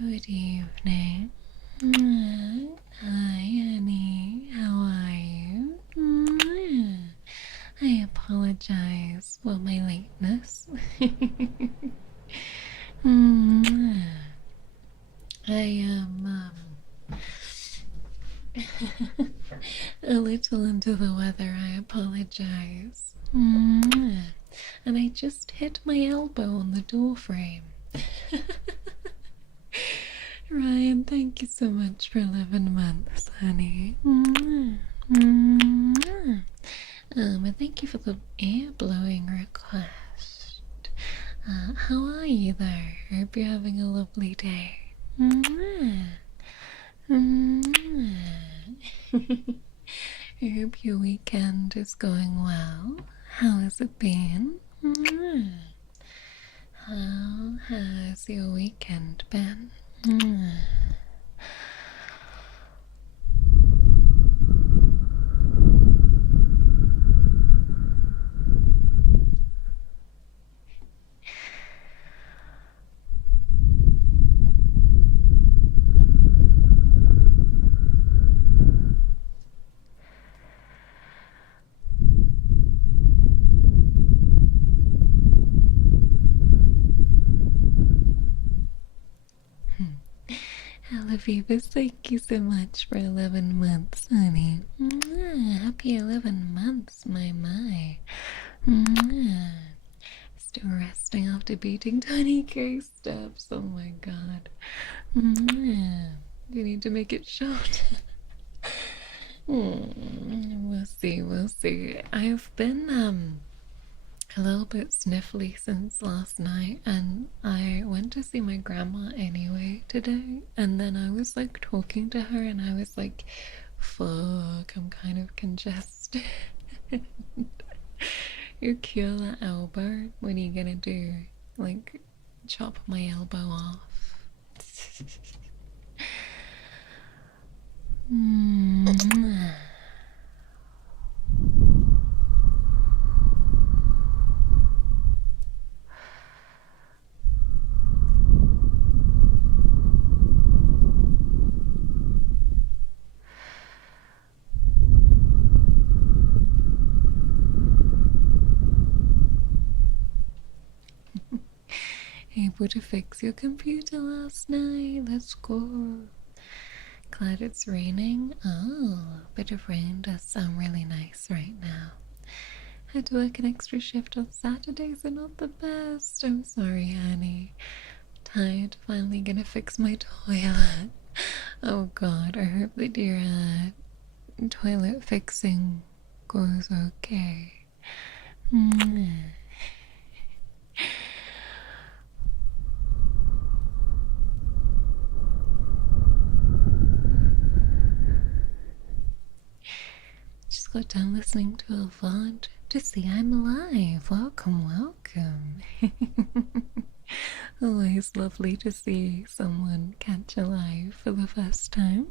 Good evening. Hi, honey. How are you? I apologize for my lateness. I am a little under the weather. I apologize. And I just hit my elbow on the door frame. Ryan, thank you so much for 11 months, honey. And thank you for the air blowing request. How are you there? Hope you're having a lovely day. I hope your weekend is going well. How has it been? How has your weekend been? Alaviva, thank you so much for 11 months, honey. Happy 11 months, my. Still resting after beating 20k steps. Oh my god. You need to make it short. We'll see. I've been a little bit sniffly since last night, and I went to see my grandma anyway today, and then I was like talking to her and I was like, fuck, I'm kind of congested. You cure that elbow? When are you gonna do? Like, chop my elbow off? Able to fix your computer last night. Let's go. Glad it's raining. Oh, a bit of rain does sound really nice right now. Had to work an extra shift on Saturdays are not the best. I'm sorry, honey. Tired. Finally gonna fix my toilet. Oh god, I hope that your toilet fixing goes okay. Just got done listening to a VOD to see I'm alive. Welcome. Always lovely to see someone catch alive for the first time.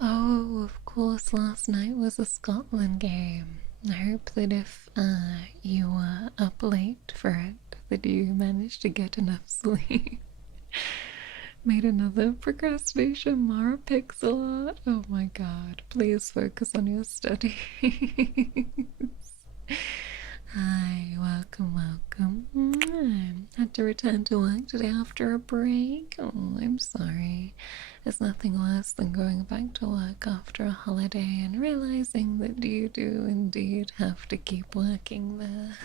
Oh, of course, last night was a Scotland game. I hope that if you were up late for it, that you managed to get enough sleep. Made another procrastination Mara pixel art. Oh my god, please focus on your studies. Hi, welcome. Had to return to work today after a break. Oh, I'm sorry. There's nothing worse than going back to work after a holiday and realizing that you do indeed have to keep working there.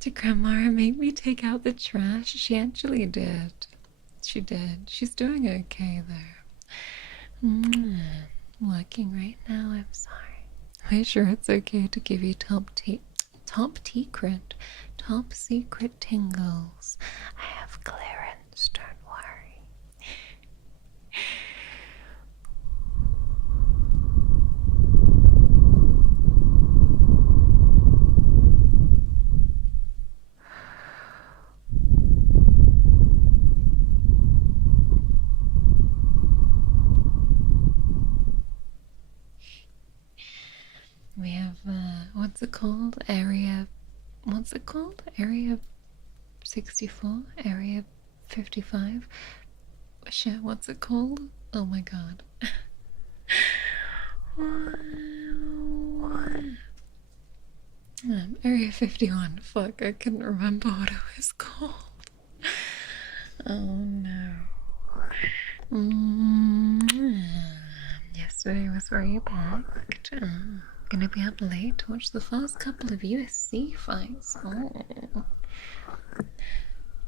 Did Grandma make me take out the trash? She actually did. She did. She's doing okay there. Working right now, I'm sorry. Are you sure it's okay to give you top secret tingles? I have clearance, don't worry. We have, what's what's it called? Area, what's it called? Area 64? Area 55? Shit, what's it called? Oh my god. Area 51. Fuck, I couldn't remember what it was called. Oh no. Yesterday was very packed. Gonna be up late to watch the first couple of USC fights. Oh.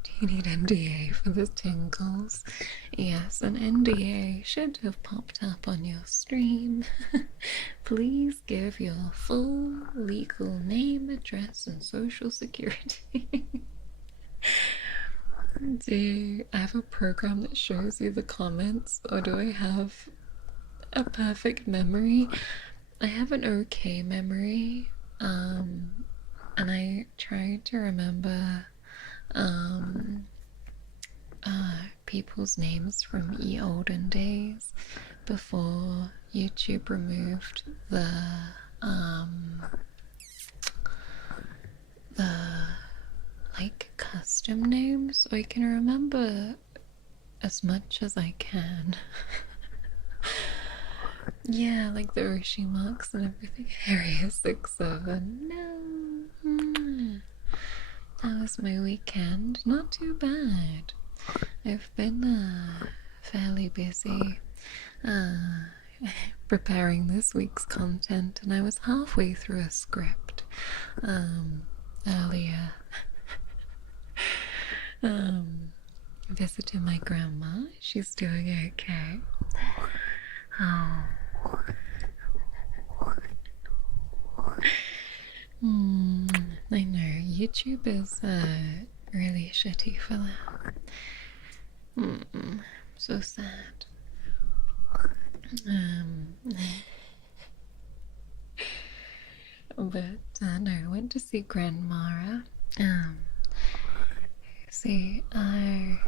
Do you need NDA for the Tingles? Yes, an NDA should have popped up on your stream. Please give your full legal name, address, and social security. Do I have a program that shows you the comments, or do I have a perfect memory? I have an okay memory, and I try to remember people's names from ye olden days before YouTube removed the like custom names, so I can remember as much as I can. Yeah, like the Oshi Marks and everything. Area 67. No. That was my weekend. Not too bad. I've been fairly busy preparing this week's content, and I was halfway through a script earlier. Visiting my grandma. She's doing okay. Oh. I know, YouTube is really shitty for that. So sad. But no, I went to see Grandmara. See, I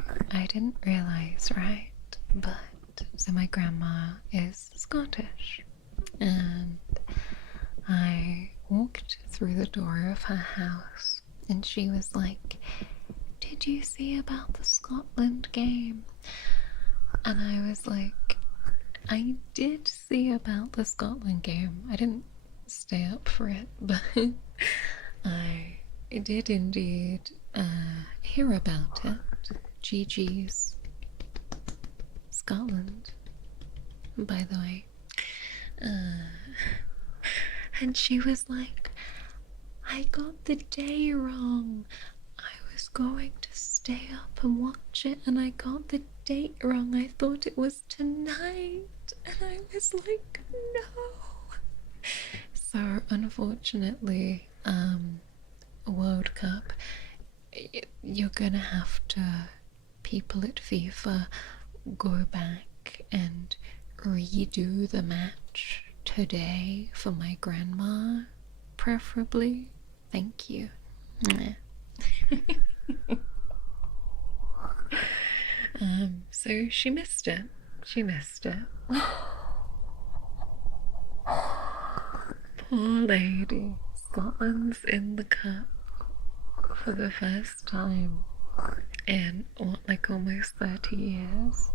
didn't realize, right? But so my grandma is Scottish, and I walked through the door of her house, and she was like, "Did you see about the Scotland game?" And I was like, "I did see about the Scotland game. I didn't stay up for it, but I did indeed hear about it. GG's Scotland, by the way." And she was like, "I got the day wrong. I was going to stay up and watch it, and I got the date wrong. I thought it was tonight." And I was like, no. So unfortunately, World Cup, you're gonna have to, people at FIFA, go back and redo the match today for my grandma, preferably. Thank you. So she missed it. She missed it. Poor lady. Scotland's in the cup for the first time in what, like almost 30 years,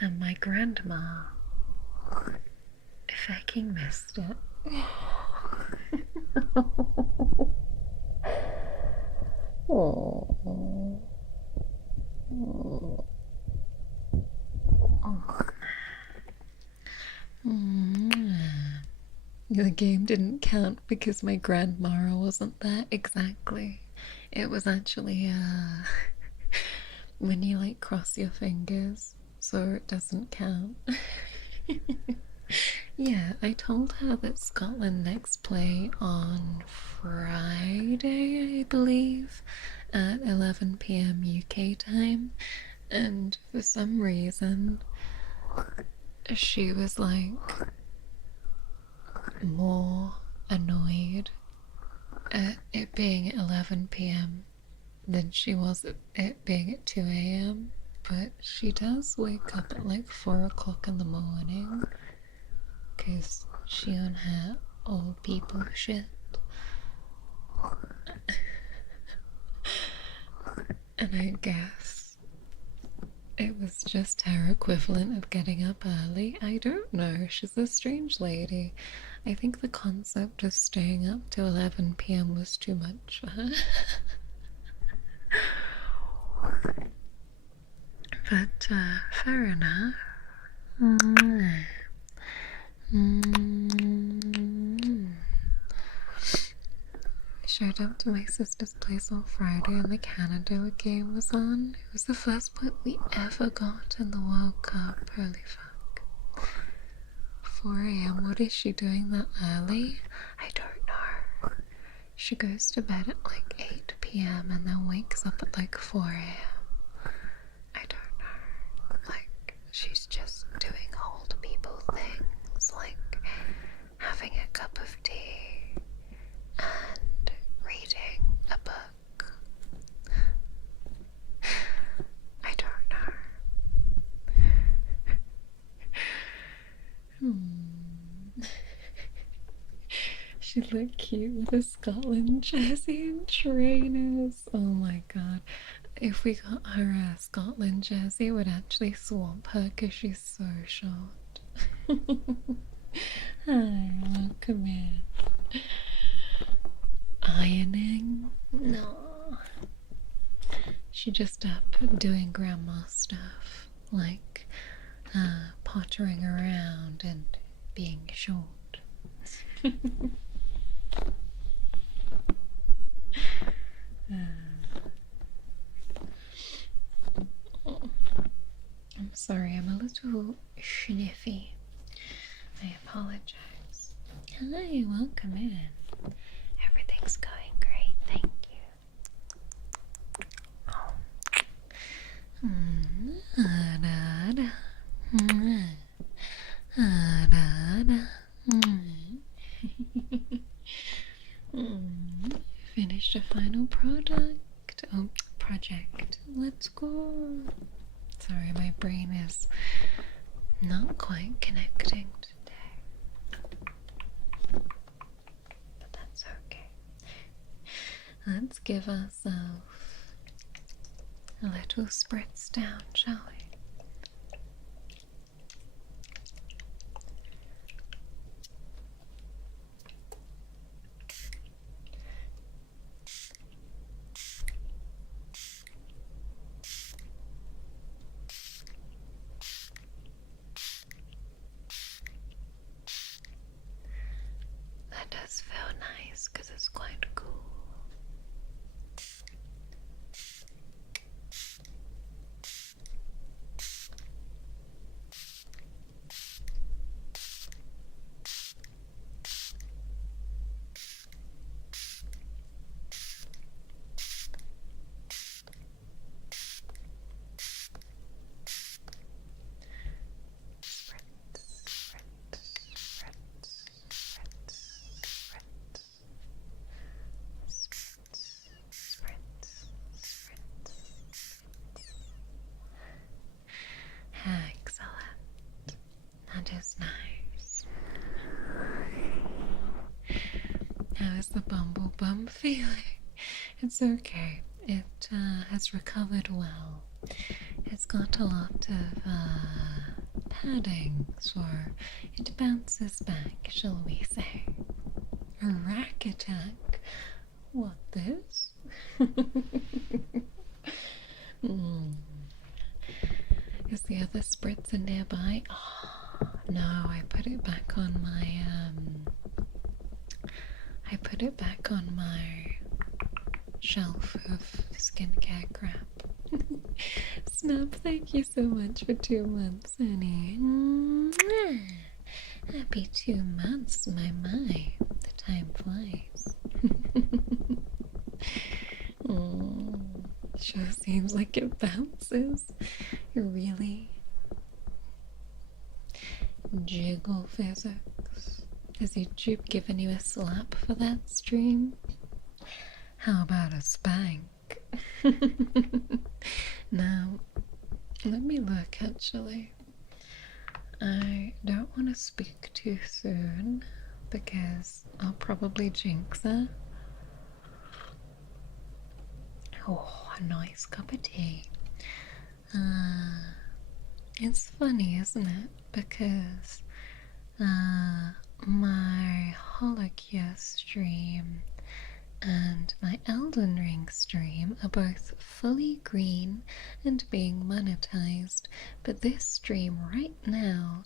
and my grandma fucking missed it. Oh. The game didn't count because my grandma wasn't there. Exactly. It was actually when you like cross your fingers, so it doesn't count. Yeah, I told her that Scotland next play on Friday, I believe, at 11 p.m. UK time, and for some reason she was like more annoyed at it being at 11 p.m. than she was at it being at 2 a.m. But she does wake up at like 4 o'clock in the morning because she on her old people shit. And I guess it was just her equivalent of getting up early. I don't know. She's a strange lady. I think the concept of staying up till 11 p.m. was too much for her. But fair enough. I showed up to my sister's place on Friday and the Canada game was on. It was the first point we ever got in the World Cup. Holy fuck. 4 a.m. What is she doing that early? I don't know. She goes to bed at like 8 p.m. and then wakes up at like 4 a.m. I don't know. Like, she's just doing old people things, like having a cup of tea and reading a book. I don't know. She looked cute with a Scotland jersey and trainers. Oh my god. If we got her a Scotland jersey, it would actually swamp her because she's so short. Hi, welcome in. Ironing? No. She just up doing grandma stuff, like pottering around and being short. I'm sorry, I'm a little sniffy. I apologize. Hi, welcome in. Everything's going great, thank you. Finished a final product. Oh, project. Let's go. Sorry, my brain is not quite connecting today. But that's okay. Let's give ourselves a little spritz down, shall we? That does feel nice because it's quite cool. Excellent. That is nice. How is the bumble bum feeling? It's okay. It has recovered well. It's got a lot of padding, so it bounces back, shall we say. A rack attack? What, this? Is the other spritzer nearby? Oh, no, I put it back on my, shelf of skincare crap. Snap, thank you so much for 2 months, honey. Happy 2 months, my. The time flies. Oh, sure seems like it bounces. Really? Jiggle physics. Has YouTube given you a slap for that stream? How about a spank? Now, let me look actually. I don't want to speak too soon because I'll probably jinx her. Oh, a nice cup of tea. It's funny, isn't it? Because my Holocure stream and my Elden Ring stream are both fully green and being monetized, but this stream right now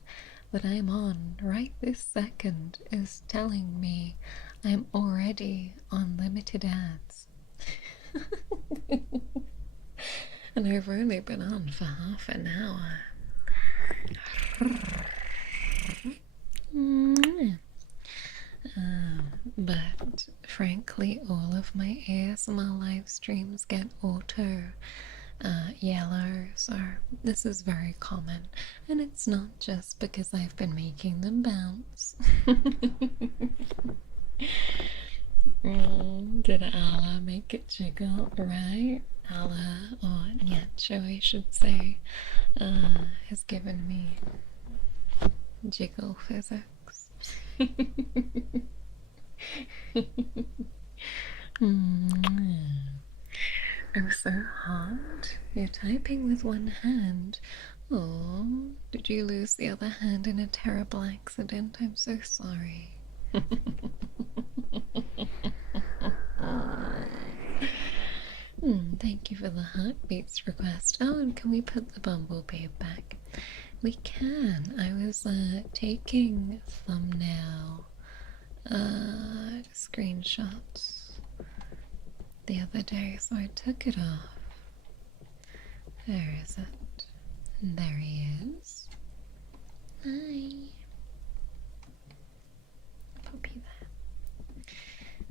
that I'm on right this second is telling me I'm already on limited ads. And I've only been on for half an hour. But frankly, all of my ASMR live streams get auto yellow, so this is very common, and it's not just because I've been making them bounce. Did Allah make it jiggle? Right? Allah, or Nyacho I should say, has given me jiggle physics. Oh, so hard. You're typing with one hand. Oh, did you lose the other hand in a terrible accident? I'm so sorry. Thank you for the heartbeats request. Oh, and can we put the bumblebee back? We can. I was taking thumbnail screenshots the other day, so I took it off. Where is it? There he is. Hi. Puppy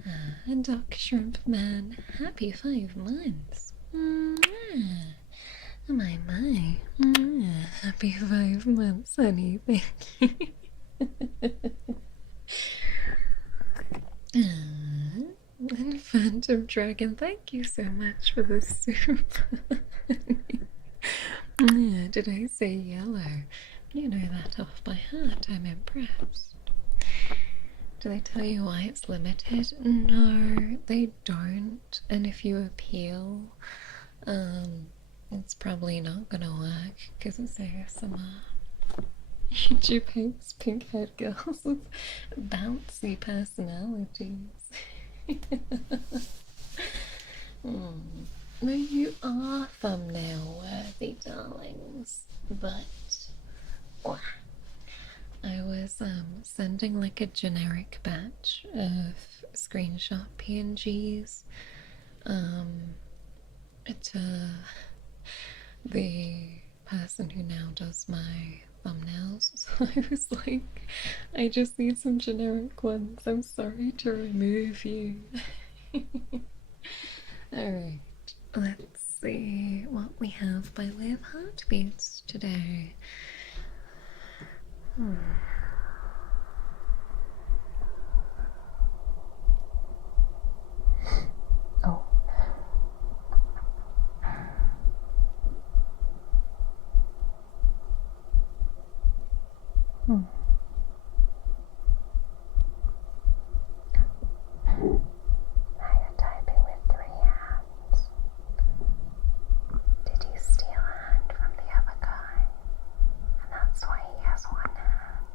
there. And Doc Shrimp Man, happy 5 months. My. Happy 5 months, honey. Thank you. And Phantom Dragon, thank you so much for the soup. Did I say yellow? You know that off by heart. I'm impressed. Do they tell you why it's limited? No, they don't. And if you appeal, it's probably not gonna work because it's ASMR. YouTube hates pink-haired girls with bouncy personalities. Well, you are thumbnail worthy, darlings, but I was sending like a generic batch of screenshot PNGs to the person who now does my thumbnails. So I was like, I just need some generic ones. I'm sorry to remove you. Alright, let's see what we have by way of heartbeats today. Oh. Now you're typing with 3 hands. Did you steal a hand from the other guy? And that's why he has 1 hand.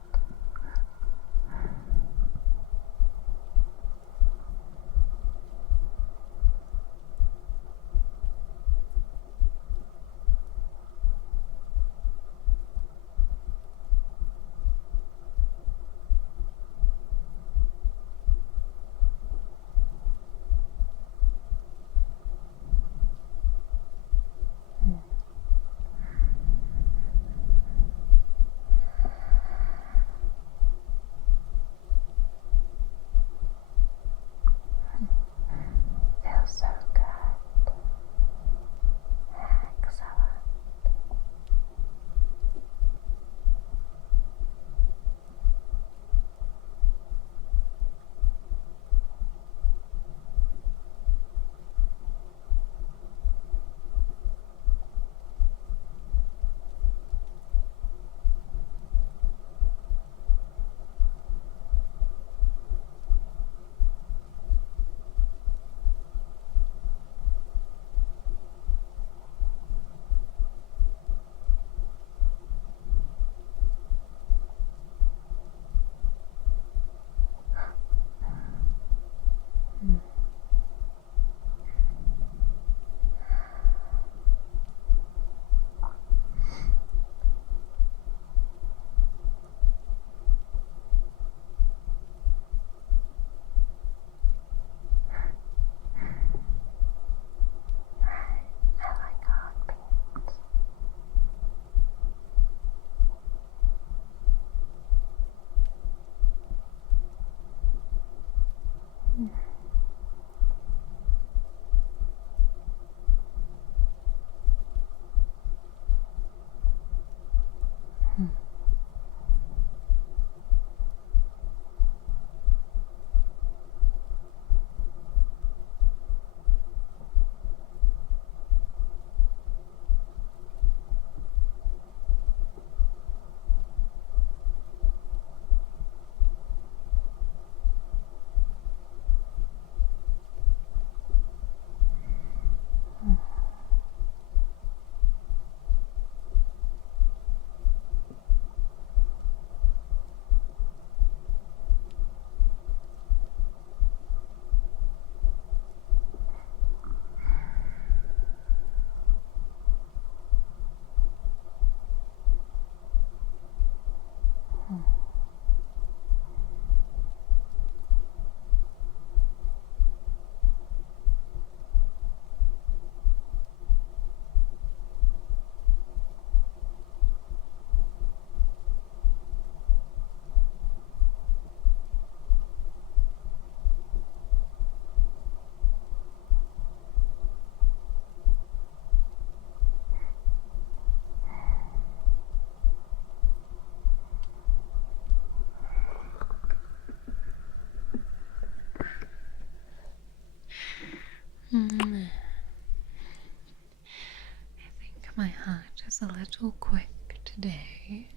my heart is a little quick today.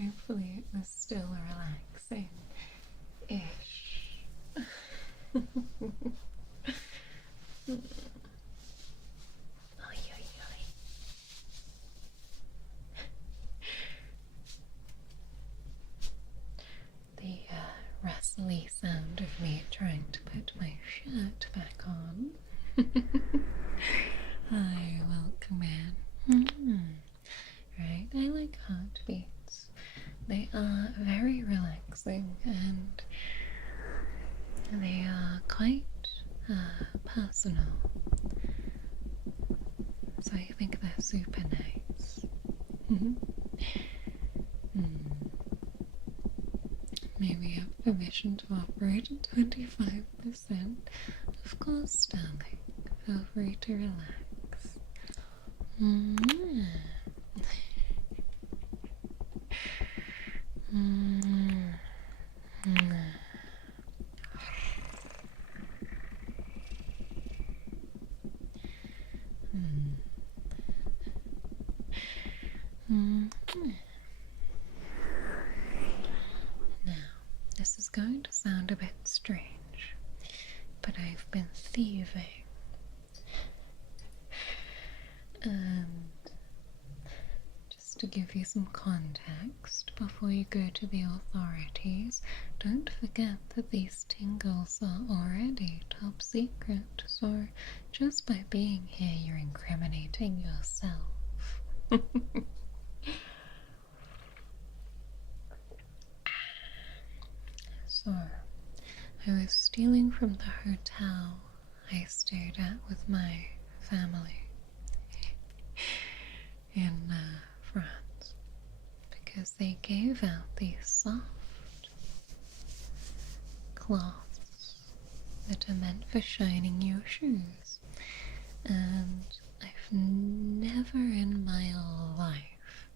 Hopefully it was still relaxing-ish. Oy, oy, oy. The rustly sound of me trying to put my shirt back on. Hi, welcome in. Right, I like heartbeats. They are very relaxing and they are quite personal. So I think they're super nice. Maybe you have permission to operate at 25%. Of course, darling. Feel free to relax. Now, this is going to sound a bit strange, but I've been thieving. And just to give you some context, before you go to the authorities, don't forget that these tingles are already top secret, so just by being here you're incriminating yourself. So, I was stealing from the hotel I stayed at with my family in France because they gave out these soft cloths that are meant for shining your shoes, and I've never in my life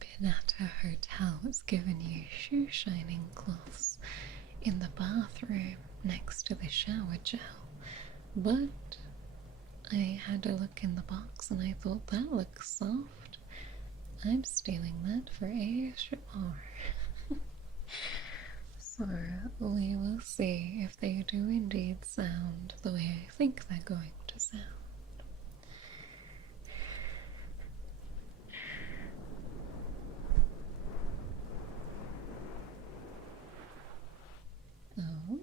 been at a hotel that's given you shoe shining cloths in the bathroom next to the shower gel, but I had a look in the box and I thought that looks soft. I'm stealing that for ASMR. So we will see if they do indeed sound the way I think they're going to sound. Oh.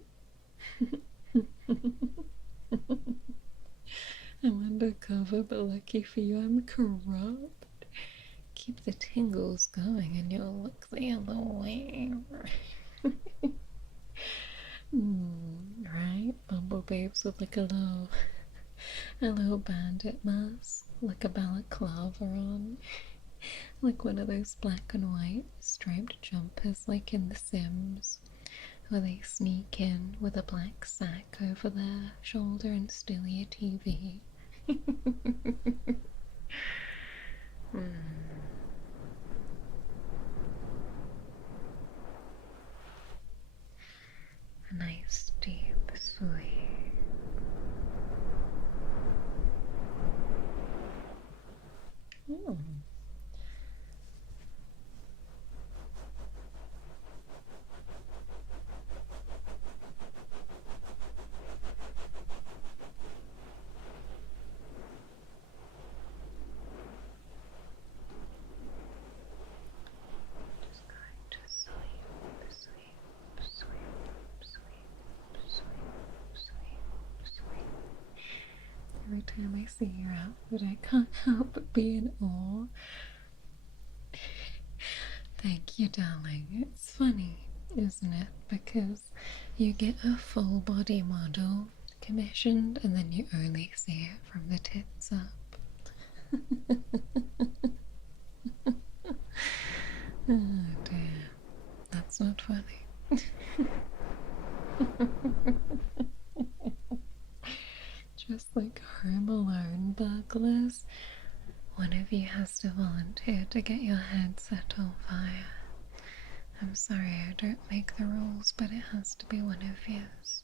I'm undercover, but lucky for you, I'm corrupt. Keep the tingles going and you'll look the other way. Right? Bumble babes with like a little bandit mask, like a balaclava on. Like one of those black and white striped jumpers like in The Sims, where they sneak in with a black sack over their shoulder and steal your TV. A nice deep sweep. Just going to sweep, sweep, sweep, sweep, sweep, sweep, sweep. Every time I see your outfit, I can't help but be in awe. Thank you, darling. It's funny, isn't it? Because you get a full body model commissioned and then you only see it from the tits up. Oh dear, that's not funny. Just like Home Alone burglars, one of you has to volunteer to get your head set on fire. I'm sorry, I don't make the rules, but it has to be one of yours.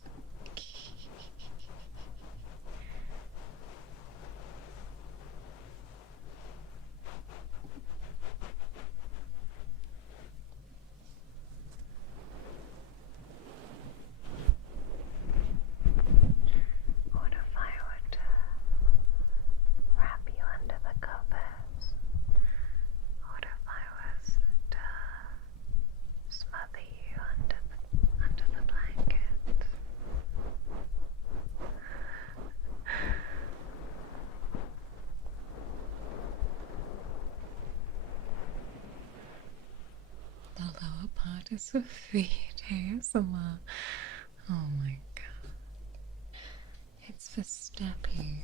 Just for feet ASMR. Oh my god. It's for Steppy.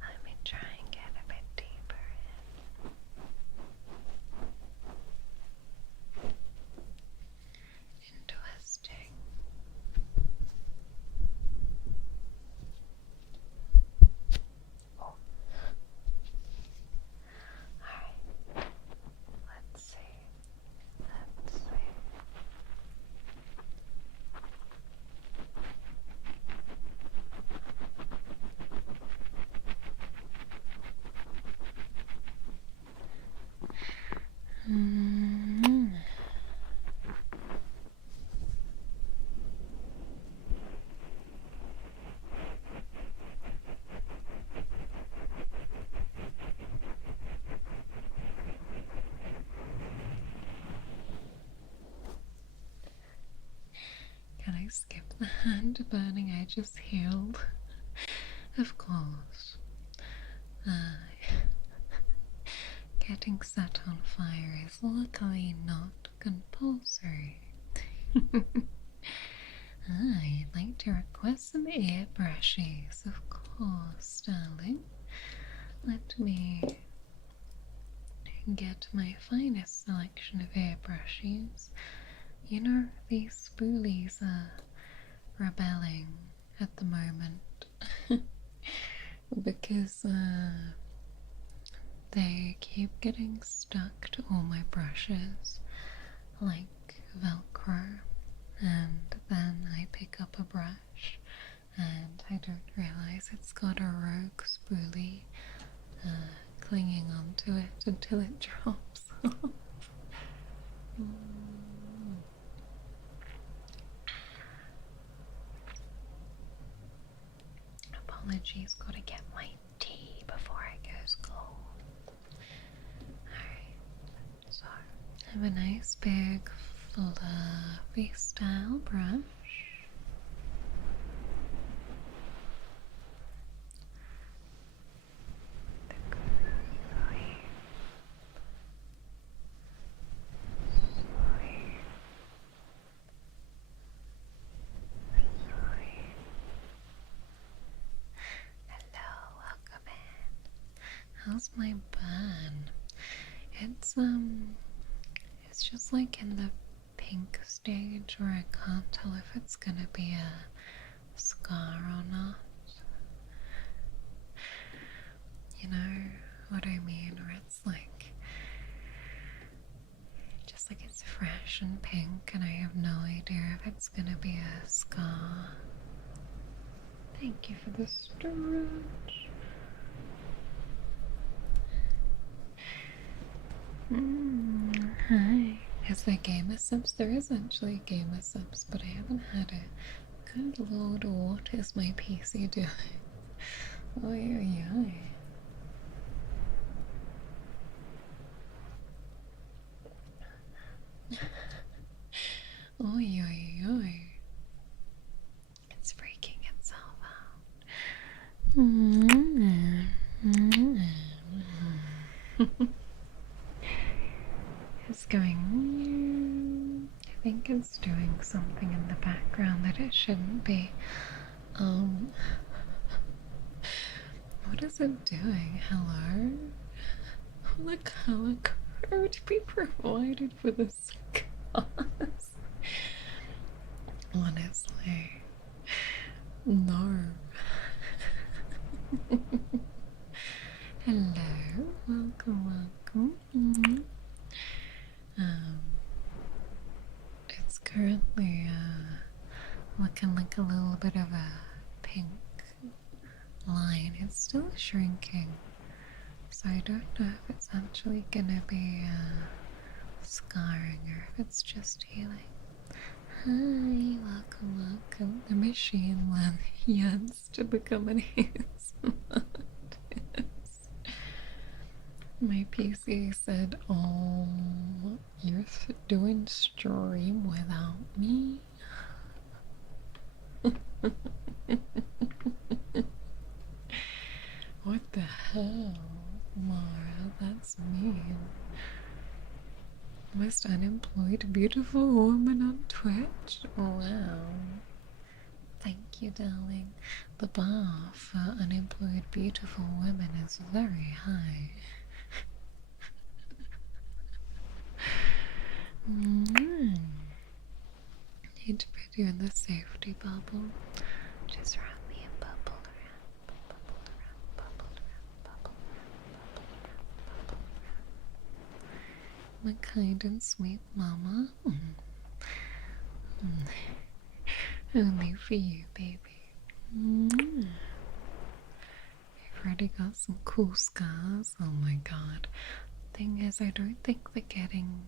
Let me try and get a bit deeper in. Interesting. Oh. Alright. Let's see. Let's see. Can I skip the hand burning I just healed? Of course. Getting set on fire is luckily not compulsory. I'd like to request some ear brushes, of course, darling. Let me get my finest selection of ear brushes. You know, these spoolies are rebelling at the moment because they keep getting stuck to all my brushes like Velcro, and then I pick up a brush and I don't realize it's got a rogue spoolie clinging onto it until it drops off. Apologies, gotta get my tea before it goes cold. Alright, so I have a nice big fluffy style brush. How's my burn? It's just like in the pink stage where I can't tell if it's gonna be a scar or not. You know what I mean? Where it's like, just like it's fresh and pink and I have no idea if it's gonna be a scar. Thank you for the stretch. Hi. Is there gamer subs? There is actually gamer subs, but I haven't had it. Good lord, what is my PC doing? Oi, oi, oi. Oi, oi, oi. It's freaking itself out. It's going. I think it's doing something in the background that it shouldn't be. What is it doing? Hello? Will a color code be provided for the scars? Honestly, no. Hello, welcome, welcome. It's currently looking like a little bit of a pink line. It's still shrinking, so I don't know if it's actually gonna be scarring or if it's just healing. Hi, welcome, welcome. The machine yearns to become an ASMR. My PC said, "Oh, you're doing stream without me." What the hell, Mara? That's mean. Most unemployed beautiful woman on Twitch? Wow. Thank you, darling. The bar for unemployed beautiful women is very high. Need to put you in the safety bubble. Just wrap me and bubble around, bubble around, bubble around, bubble around, bubble around. My kind and sweet mama. Only for you, baby. You've already got some cool scars. Oh my god. Thing is, I don't think that getting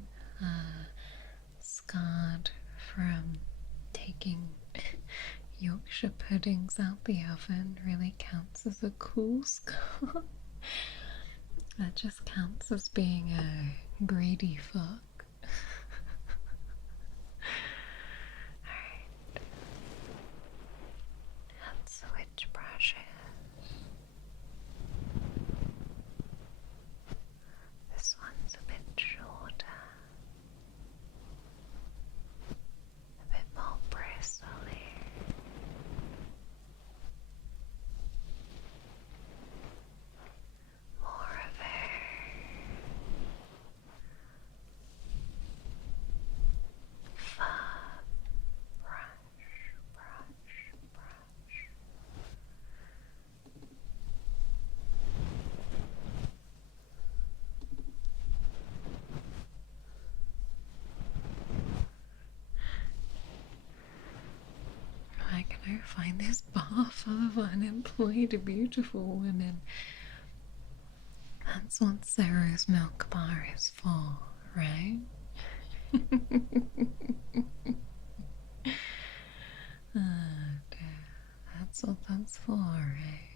scarred from taking Yorkshire puddings out the oven really counts as a cool scar. That just counts as being a greedy fuck. Alright. Let's switch brushes. This one's a bit shorter. A bit more bristly. More of a fun brush. Why can I find this bar full of unemployed beautiful women? That's what Sarah's milk bar is for, right? Oh dear. That's what that's for, right?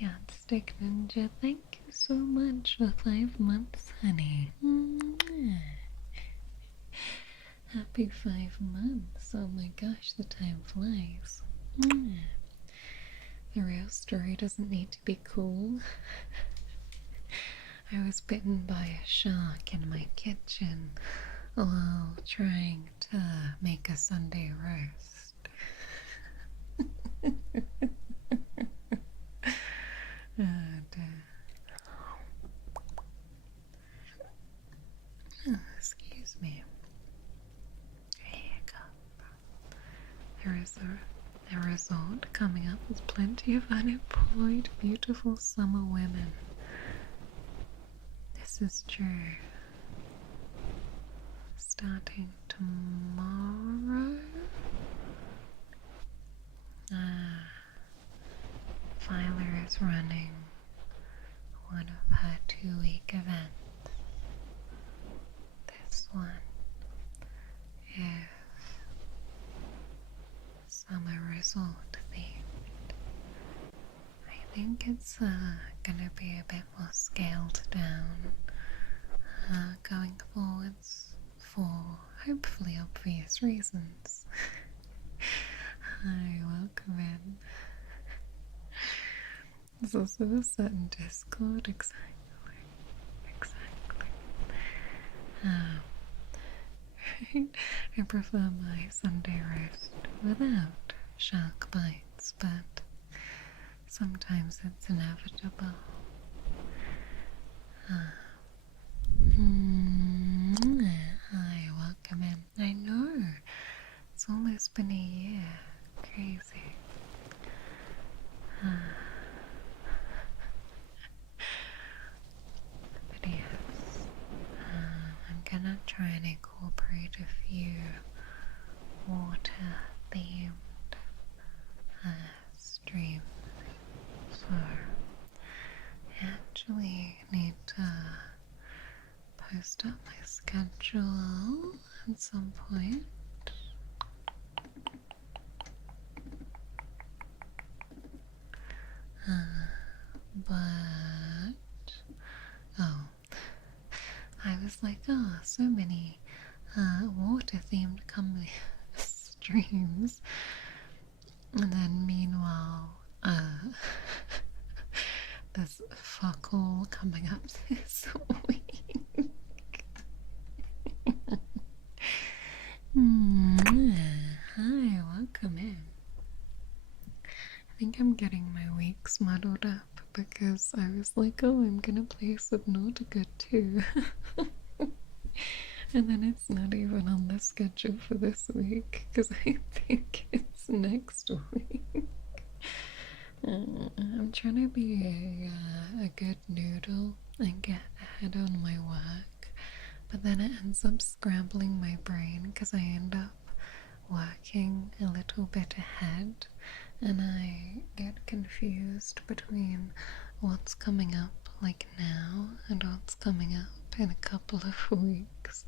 Yardstick Ninja, thank you so much for 5 months, honey. Happy 5 months. Oh my gosh, the time flies. The real story doesn't need to be cool. I was bitten by a shark in my kitchen while trying to make a Sunday roast. Oh dear. Oh, excuse me. Here you go. The resort coming up with plenty of unemployed, beautiful summer women. This is true. Starting tomorrow. Filer is running one of her 2-week events. This one is summer resort themed. I think it's gonna be a bit more scaled down going forwards for hopefully obvious reasons. Hi, welcome in. There's also a certain Discord, exactly. Right? I prefer my Sunday roast without shark bites, but sometimes it's inevitable. Hi, welcome in. I know, it's almost been a year. Crazy. But yes, I'm gonna try and incorporate a few water-themed streams. So I actually need to at some point. But oh, I was like, oh, so many water-themed comedy streams, and then meanwhile, there's fuck all coming up this week. Hi, welcome in. I think I'm getting my weeks muddled up because I was like, oh, I'm gonna play Subnautica too. And then it's not even on the schedule for this week because I think it's next week. I'm trying to be a good noodle and get ahead on my work, but then it ends up scrambling my brain because I end up working a little bit ahead and I get confused between what's coming up like now and what's coming up in a couple of weeks.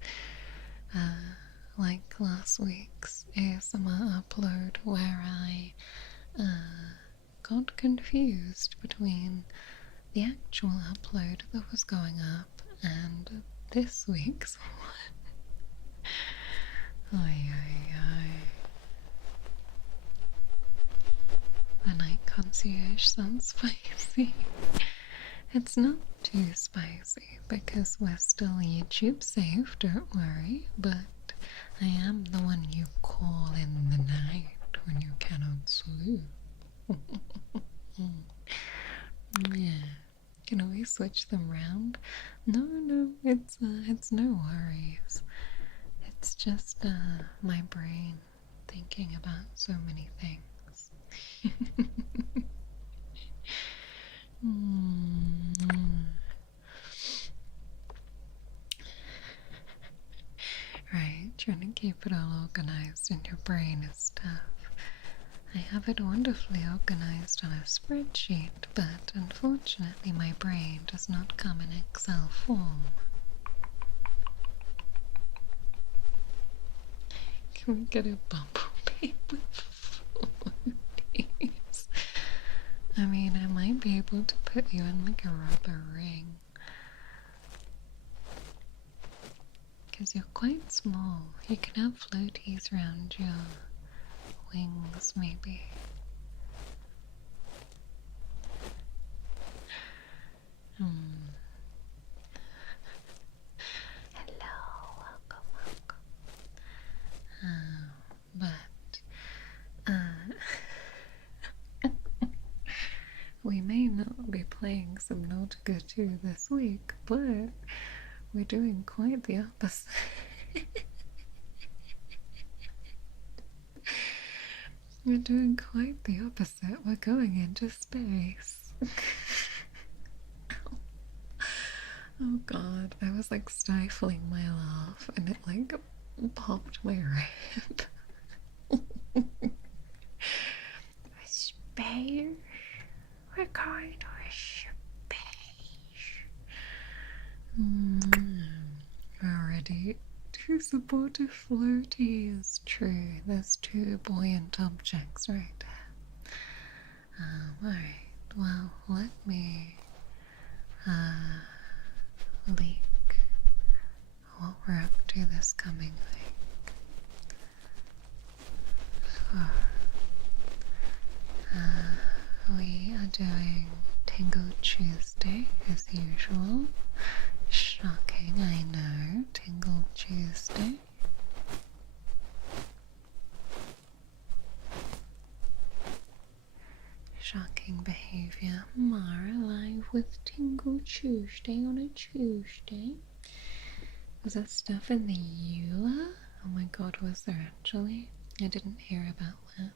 Like last week's ASMR upload where I got confused between the actual upload that was going up and this week's one. Oy, oy, oy. The night concierge sounds spicy. It's not too spicy because we're still YouTube safe, don't worry, but I am the one you call in the night when you cannot sleep. Yeah, can always switch them round. No, it's no worries. It's just my brain thinking about so many things. Right, trying to keep it all organized in your brain is tough. I have it wonderfully organized on a spreadsheet, but unfortunately my brain does not come in Excel form. Can we get a bumblebee with floaties? I mean, I might be able to put you in like a rubber ring. Because you're quite small. You can have floaties around your wings, maybe. Hello, welcome. We may not be playing Subnautica 2 this week, but we're doing quite the opposite. We're doing quite the opposite. We're going into space. Oh god, I was like stifling my laugh and it like popped my rib. Space? We're going to space. Already. Two supportive floaties. True, there's two buoyant objects right there. Alright, well, let me leak what we're up to this coming week. So, we are doing Tingle Tuesday as usual. Shocking, I know. Tingle Tuesday. Shocking behavior. MaraLive with Tingle Tuesday on a Tuesday. Was that stuff in the EULA? Oh my god, was there actually? I didn't hear about that.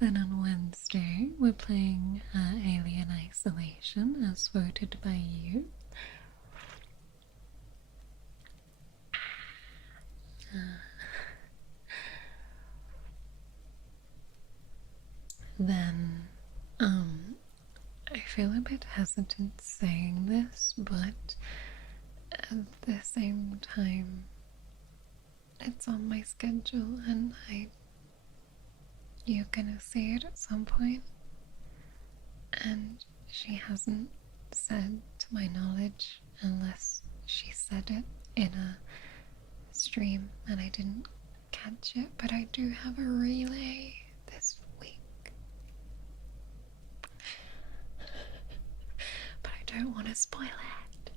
Then on Wednesday, we're playing Alien Isolation as voted by you. Then, I feel a bit hesitant saying this, but at the same time, it's on my schedule and you're gonna see it at some point. And she hasn't said, to my knowledge, unless she said it in a stream and I didn't catch it, but I do have a relay this week. But I don't want to spoil it.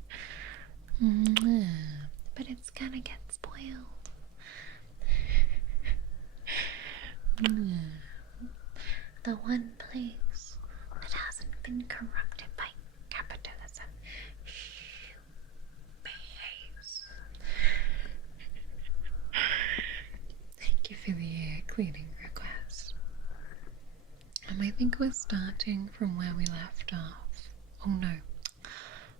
But it's gonna get spoiled. The one place that hasn't been corrupted by capitalism. Shhh. Behaves. Thank you for the cleaning request. I think we're starting from where we left off. Oh no.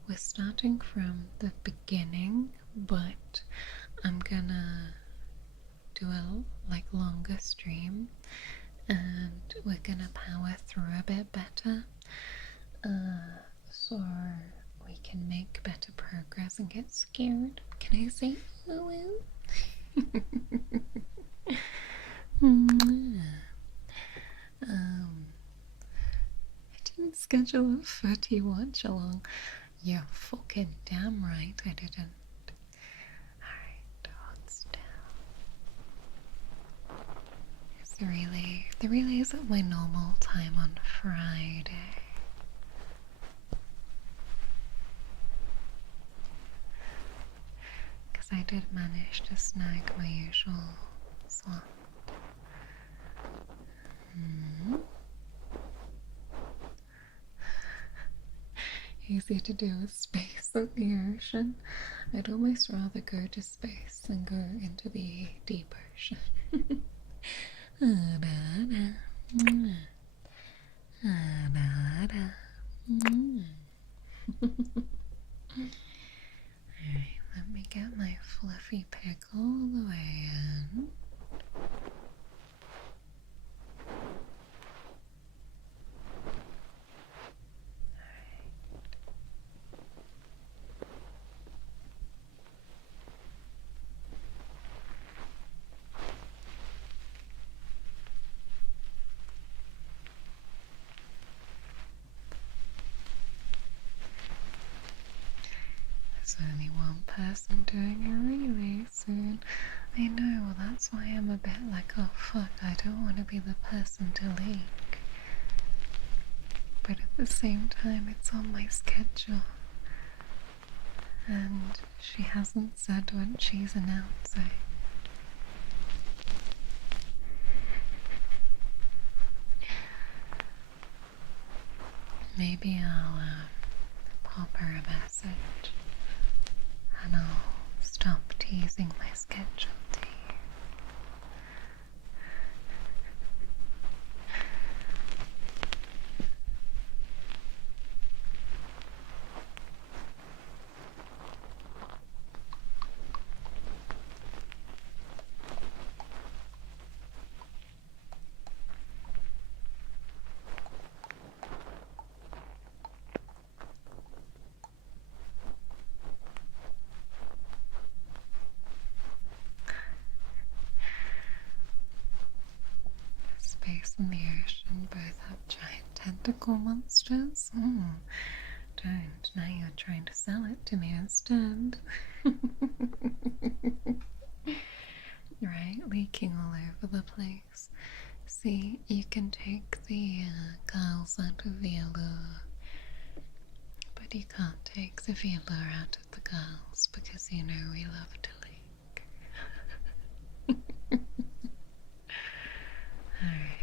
We're starting from the beginning, but I'm gonna do a longer stream and we're gonna power through a bit better so we can make better progress and get scared. Can I say ooh? I didn't schedule a footy watch along. You're fucking damn right I didn't. Alright, hold still. It's the relay. The relay is at my normal time on Friday. Because I did manage to snag my usual slot. Easy to do with space and the ocean. I'd almost rather go to space than go into the deep ocean. Alright, let me get my fluffy pick all the way in. There's only one person doing a relay soon. I know, well that's why I'm a bit like, oh fuck, I don't want to be the person to leak. But at the same time, it's on my schedule. And she hasn't said when she's announcing. Maybe I'll pop her a message and I'll stop teasing my schedule to you. Space and the ocean both have giant tentacle monsters. Don't. Now you're trying to sell it to me instead. Right? Leaking all over the place. See, you can take the girls out of the allure, but you can't take the velour out of the girls because you know we love to leak. Alright.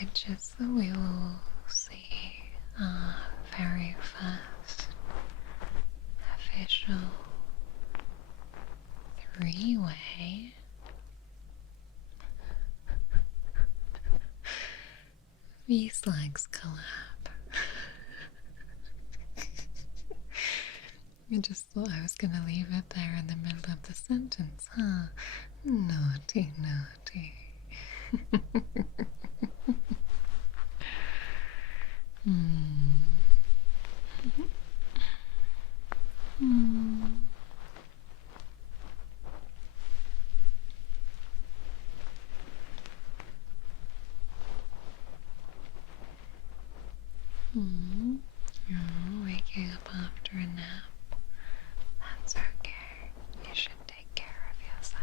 which is that we will see our very first official three-way V-Slugs collab. I just thought I was gonna leave it there in the middle of the sentence, huh? Naughty, naughty. Oh, waking up after a nap. That's okay. You should take care of yourself.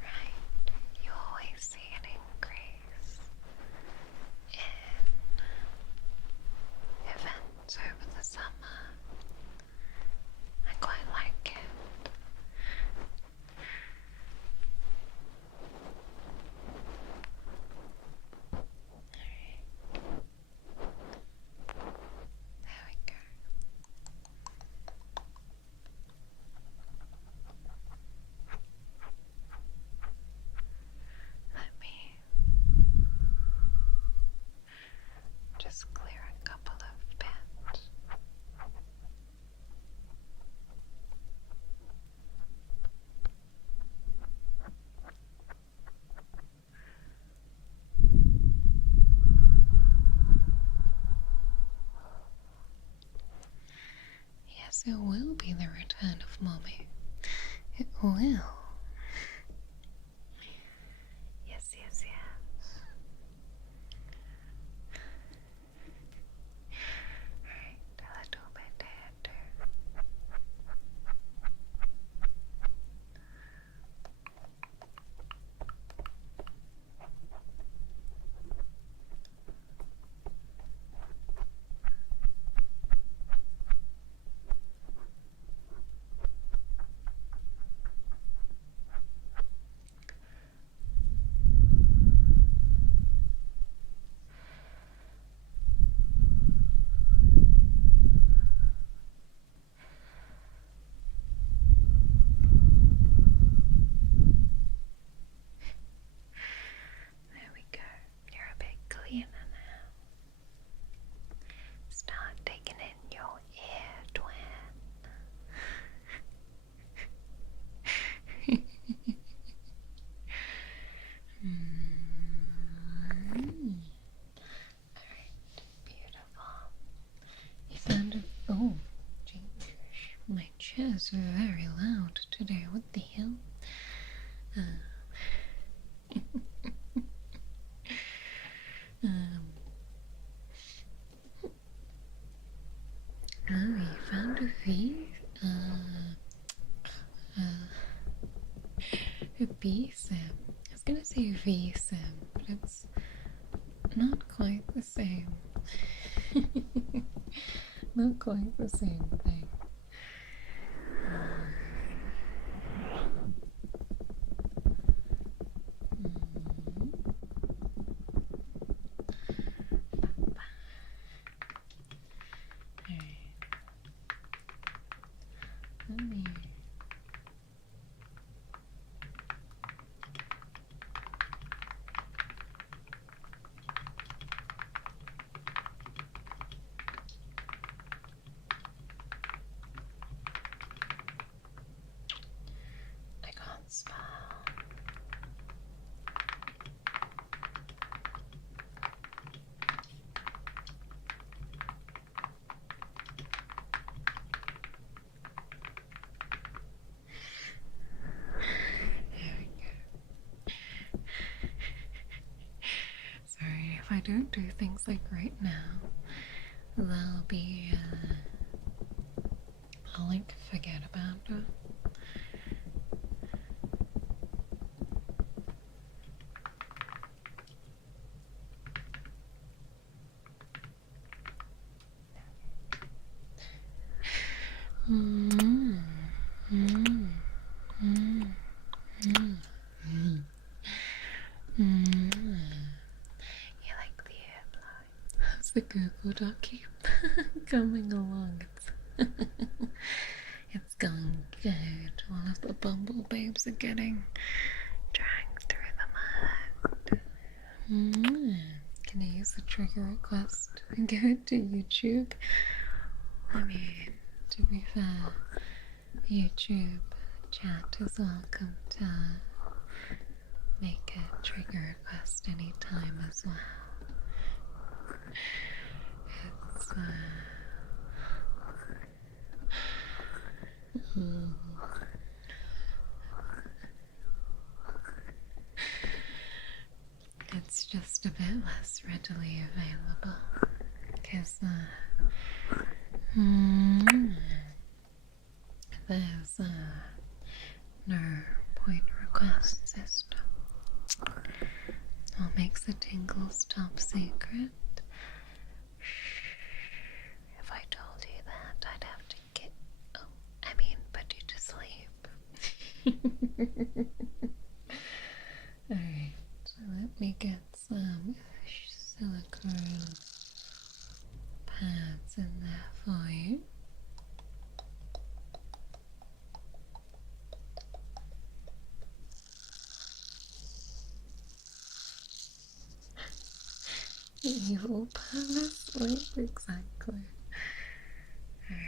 Right. You always see an increase in events over the summer. I quite like it. There we go. Let me just clear a couple of bits. Yes, it will be the return of Mommy. It will. Yes, yes, yes. Alright, a little bit there too. There we go. You're a bit cleaner now. Start taking in your ear, twin. Alright, beautiful. You found a. Oh, geez. My chair's very loud today. What the hell? Oh, you found a V? A B sim. I was gonna say V sim, but it's not quite the same. Not quite the same thing. Let me. I can't spell. There we go. Sorry, if I don't do things like right now, they'll be, I'll like forget about it. Mm, mm, mm, mm, mm. You like the air blowing? How's the Google Doc keep coming along? It's going good. All of the bumble babes are getting dragged through the mud. Can I use the trigger request and go to YouTube? I mean, to be fair, YouTube chat is welcome to make a trigger request anytime as well. It's it's just a bit less readily available because there's no point request system. What makes the Tingles top secret? If I told you that, I'd have to put you to sleep. Alright, so let me get some silicone pads in there for you. Evil palace sleep, exactly. Alright.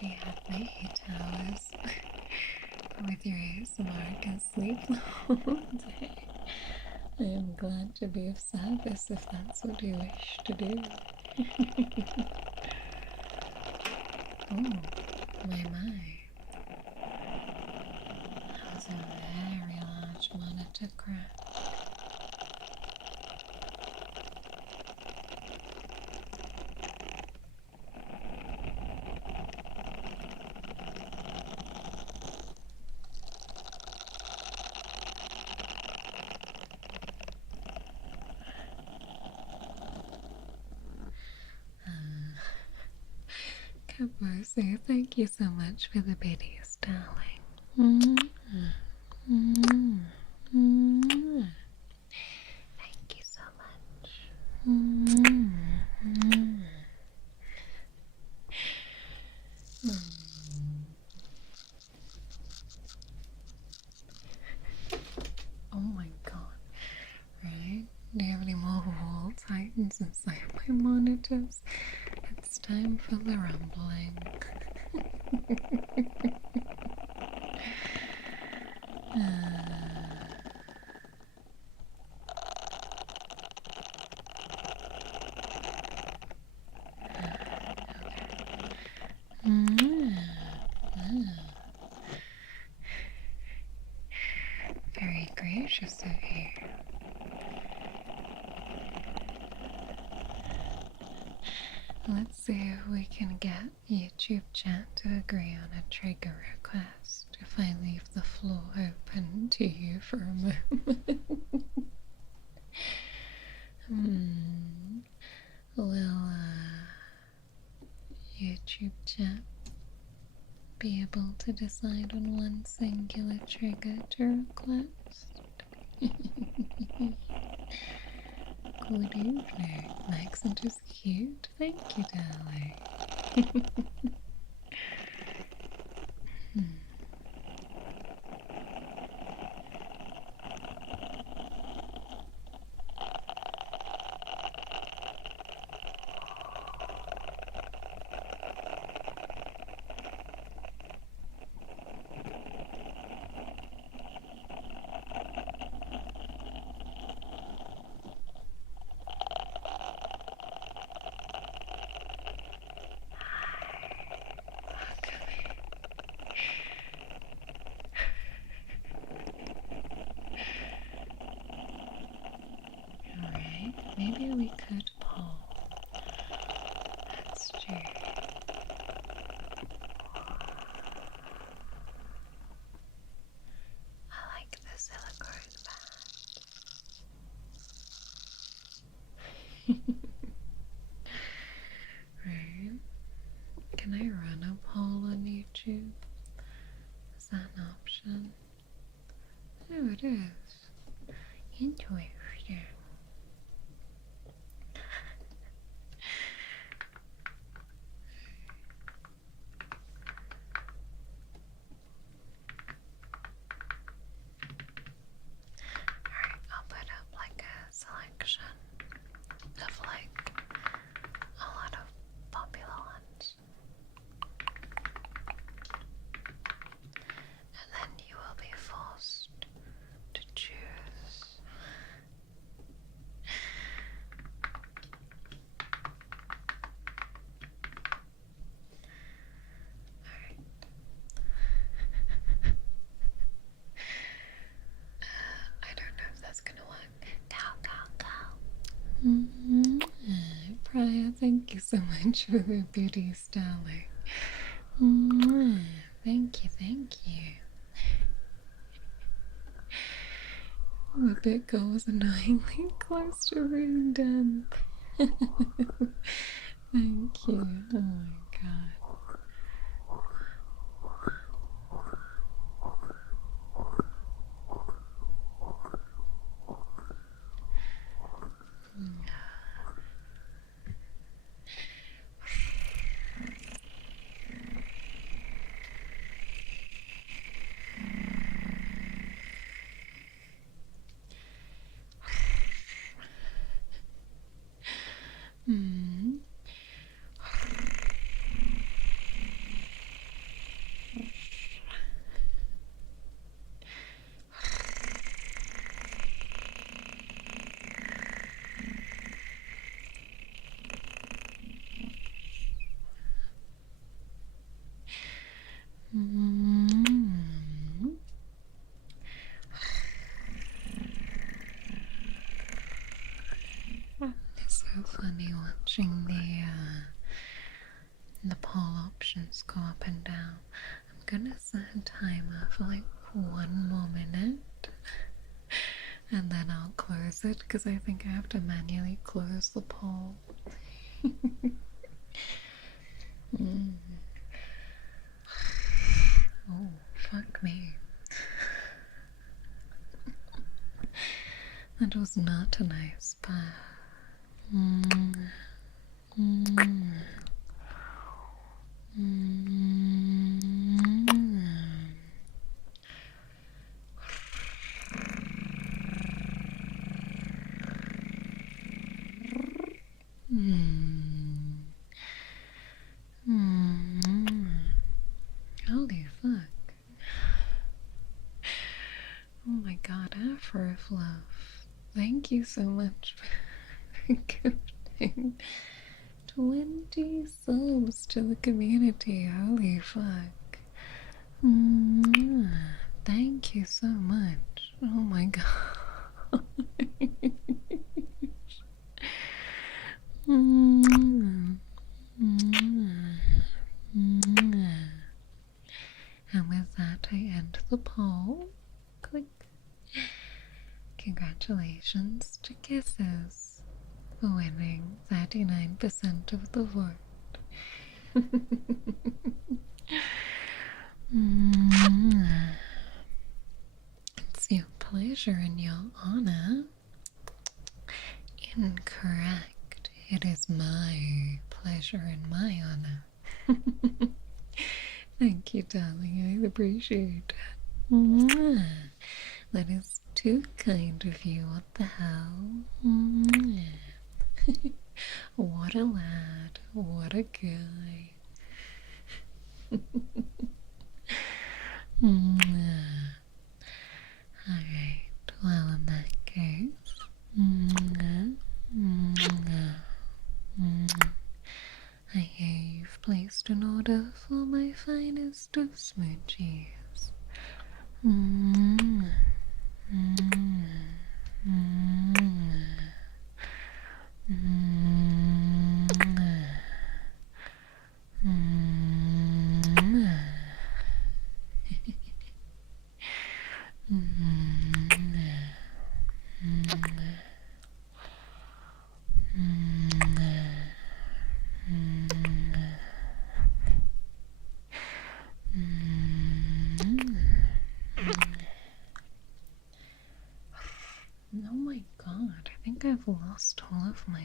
Already had my 8 hours with your ASMR. I can sleep the whole day. I am glad to be of service if that's what you wish to do. Oh, my. That was a very large monitor crack. Caboso, thank you so much for the biddies, darling. Thank you so much. Oh my god. Right? Do you have any more wall titans inside my monitors? It's time for the rumbling. Very gracious of you. Let's see if we can get YouTube chat to agree on a trigger request if I leave the floor open to you for a moment. Will YouTube chat be able to decide on one singular trigger to request? Good evening. My accent is cute. Thank you, darling. we could pull. That's true. I like the silicone band. Right. Can I run a poll on YouTube? Is that an option? Oh, it is. Interesting. Alright, I'll put up like a selection of like a lot of popular ones. And then you will be forced to choose. Alright. I don't know if that's gonna work. Go. Priya, thank you so much for the beauty styling. Thank you, thank you. The bit goal was annoyingly close to being done. Thank you. Oh my god. It's so funny watching the poll options go up and down. I'm gonna set a timer for like 1 more minute and then I'll close it because I think I have to manually close the poll. Oh, fuck me. That was not a nice path. Holy fuck. Oh my god, Afro Fluff. Thank you so much for gifting 20 subs to the community. Holy fuck. Thank you so much. Oh my god. And with that, I end the poll. Click. Congratulations to Kisses for winning 39% of the vote. It's your pleasure and your honor. Incorrect. It is my pleasure and my honor. Thank you, darling. I appreciate it. That is too kind of you. What the hell? What a lad. What a guy. Alright, well, in that case, I hear you've placed an order for my finest of smoochies. lost all of my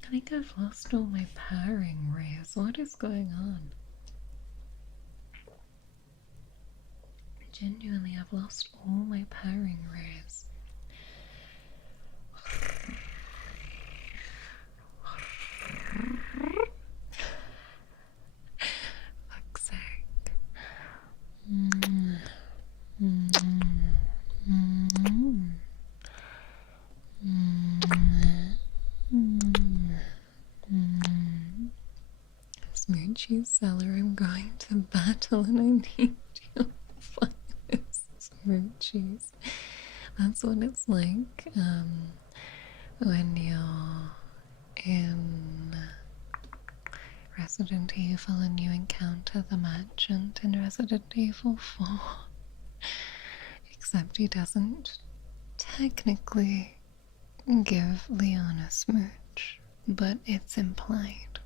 I think I've lost all my powering rays. What is going on? Genuinely, I've lost all my powering rays. Fuck's sake. Smoochie seller, I'm going to battle and I need your finest smoochies. That's what it's like when you're in Resident Evil and you encounter the merchant in Resident Evil 4. Except he doesn't technically give Leon a smooch, but it's implied.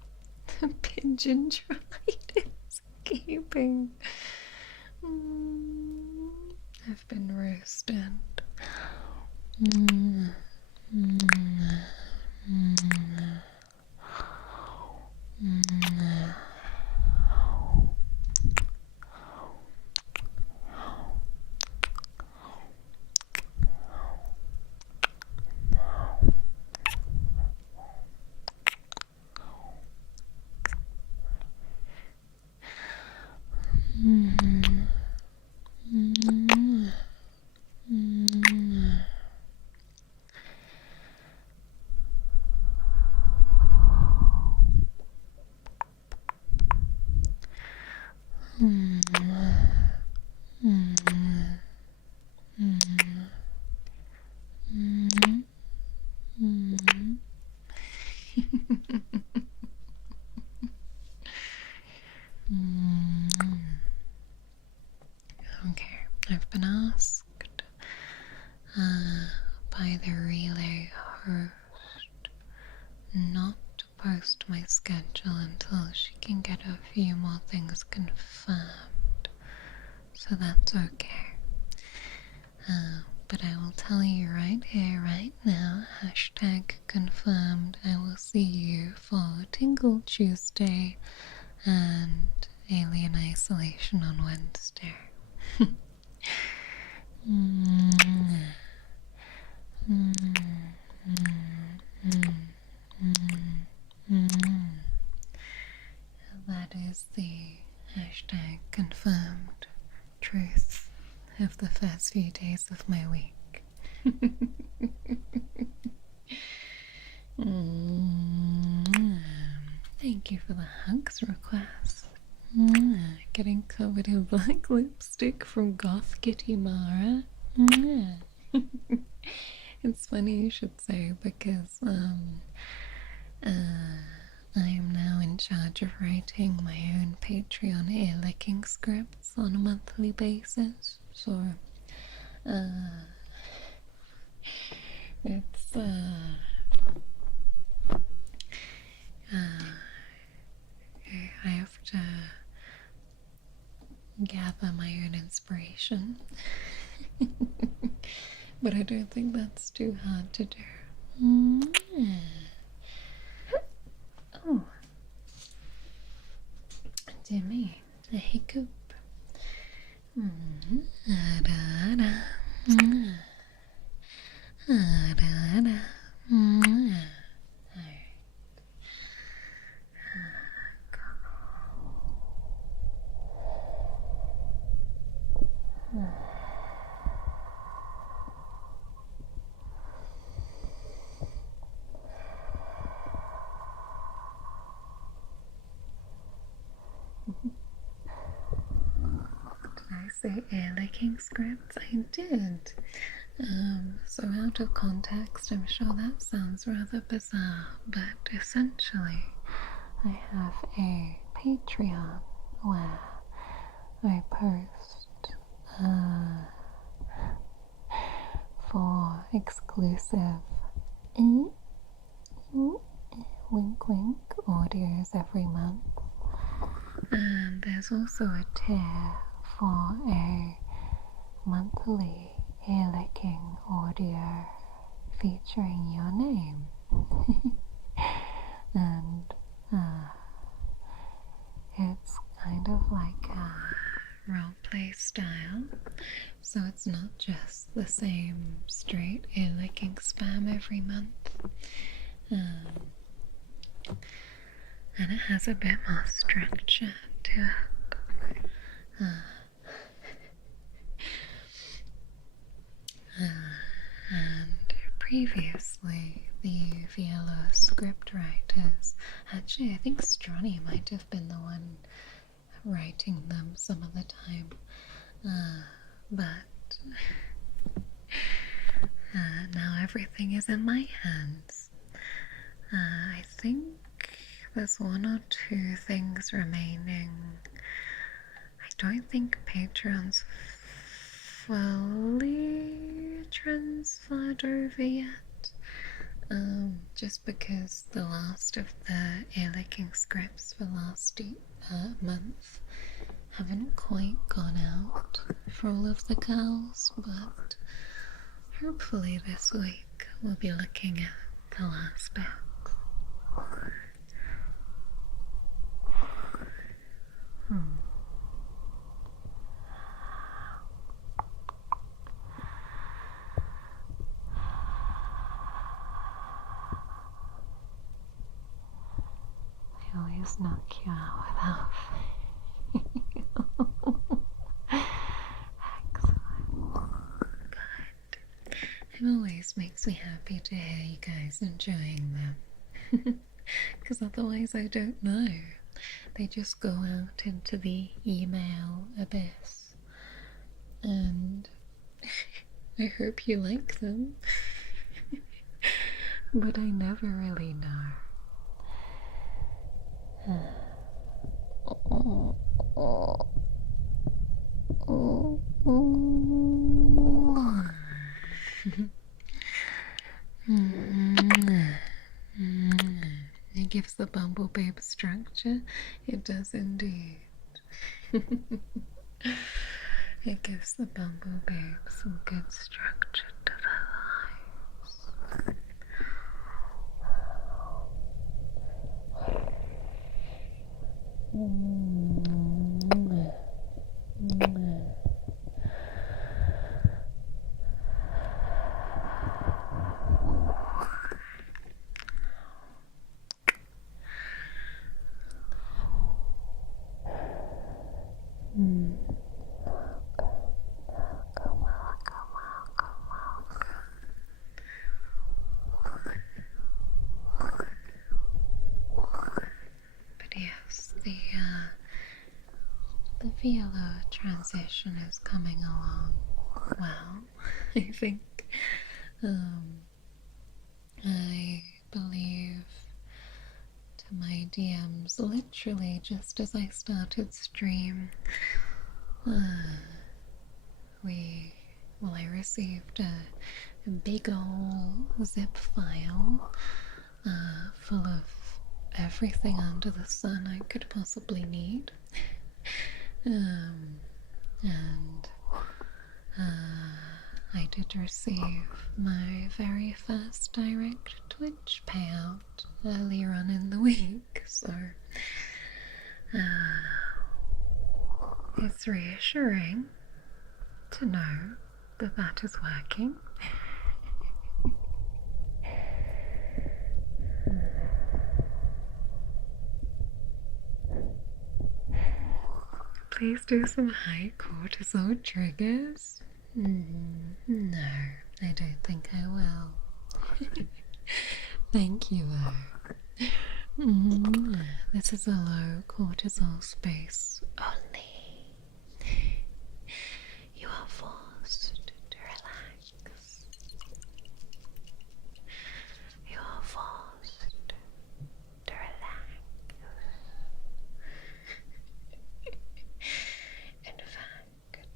The pigeon tried escaping. I've been roasted. Okay, I've been asked by the relay host not to post my schedule until she can get a few more things confirmed, so that's okay. But I will tell you right here, right now, hashtag confirmed, I will see you for Tingle Tuesday and Alien Isolation on Wednesday. That is the hashtag confirmed truth of the first few days of my week. Thank you for the hugs request. Getting covered in black lipstick from Goth Kitty Mara. It's funny you should say, because I am now in charge of writing my own Patreon ear licking scripts on a monthly basis. So it's I have to gather my own inspiration. But I don't think that's too hard to do. Oh, dear me, a hiccup. Did I say ear licking scripts? I did. So out of context, I'm sure that sounds rather bizarre, but essentially, I have a Patreon where I post for exclusive Mm, mm, wink wink audios every month. And there's also a tier for a monthly ear licking audio featuring your name. And it's kind of like a roleplay style, so it's not just the same straight ear licking spam every month. And it has a bit more structure to it. And previously, the VLO script writers, actually, I think Stronny might have been the one writing them some of the time, but now everything is in my hands. I think there's one or two things remaining. I don't think Patreon's fully transferred over yet. Just because the last of the ear licking scripts for last month haven't quite gone out for all of the girls, but hopefully this week we'll be looking at the last bit. I always knock you out without excellent. Good. It always makes me happy to hear you guys enjoying them. Because otherwise I don't know. They just go out into the email abyss. And I hope you like them. But I never really know. It gives the Bumble Babe structure. It does indeed. It gives the Bumble Babe some good structure to their lives. But yes, the VLO transition is coming along well. I think I believe to my DMs literally just as I started stream. I received a big ol' zip file full of everything under the sun I could possibly need. And I did receive my very first direct Twitch payout earlier on in the week, so it's reassuring to know that that is working. Please do some high cortisol triggers. No, I don't think I will. Thank you though. This is a low cortisol space only. You are forced to relax. You are forced to relax. In fact,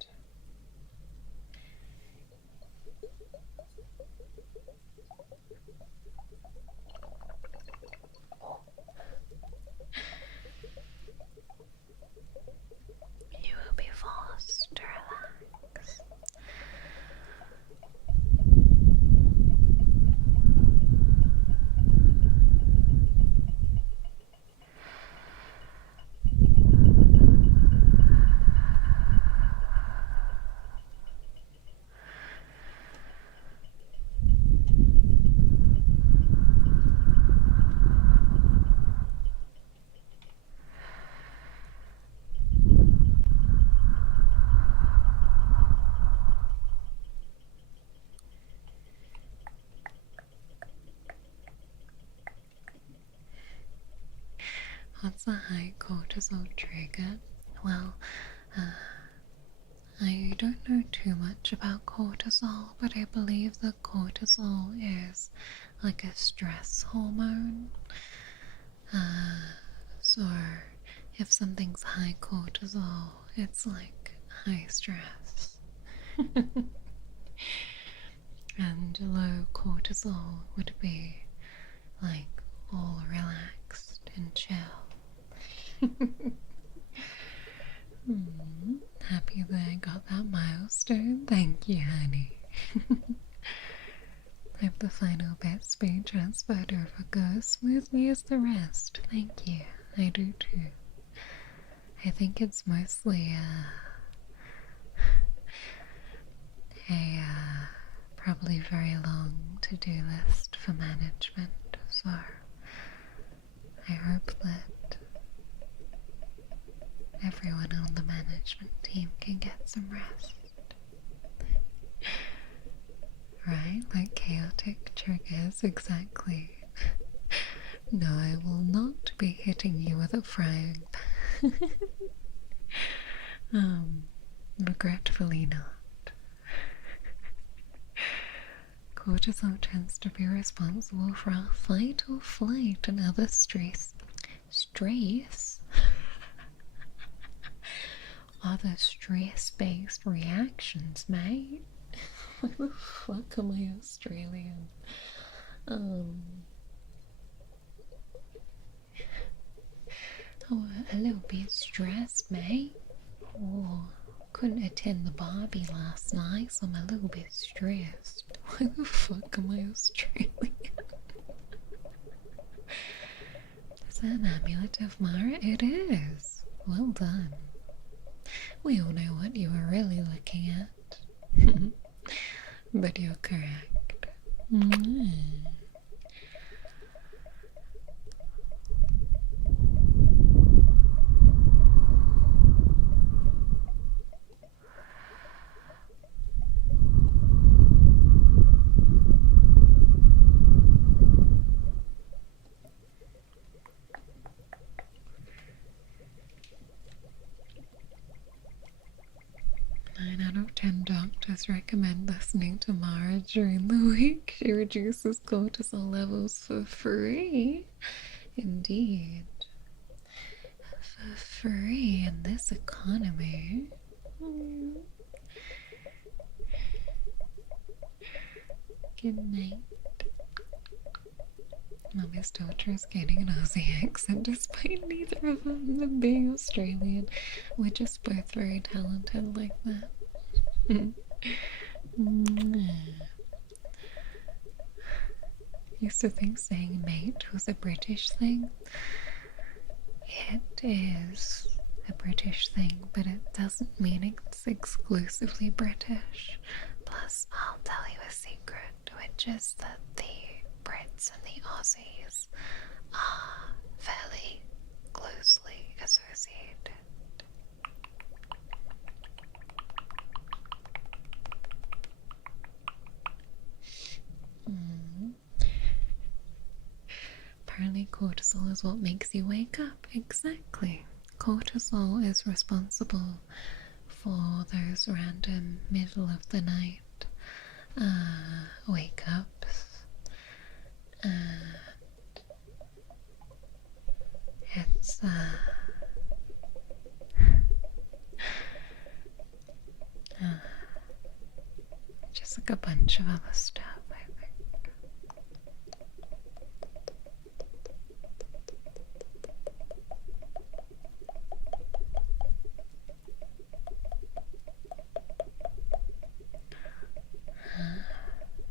What's a high cortisol trigger? Well, I don't know too much about cortisol, but I believe that cortisol is like a stress hormone. So if something's high cortisol, it's like high stress. And low cortisol would be like all relaxed and chill. Happy that I got that milestone. Thank you, honey. Hope the final bit's being transferred over goes smoothly as the rest. Thank you. I do too. I think it's mostly a probably very long to-do list for management, so I hope that everyone on the management team can get some rest. Right? Like chaotic triggers, exactly. No, I will not be hitting you with a frying pan. Regretfully not. Cortisol tends to be responsible for our fight or flight and other stress. Other stress-based reactions, mate. Why the fuck am I Australian? Oh, a little bit stressed, mate. Oh, couldn't attend the Barbie last night, so I'm a little bit stressed. Why the fuck am I Australian? Is that an amulet of Mara? It is. Well done. We all know what you were really looking at. But you're correct. Nine out of 10 doctors recommend listening to Mara during the week. She reduces cortisol levels for free. Indeed. For free in this economy. Good night. Mummy's daughter is getting an Aussie accent despite neither of them being Australian. We're just both very talented like that. Used to think saying mate was a British thing. It is a British thing, but it doesn't mean it's exclusively British. Plus, I'll tell you a secret, which is that the Brits and the Aussies are fairly closely associated. Apparently cortisol is what makes you wake up. Exactly. Cortisol is responsible for those random middle of the night wake ups. It's just like a bunch of other stuff, I think.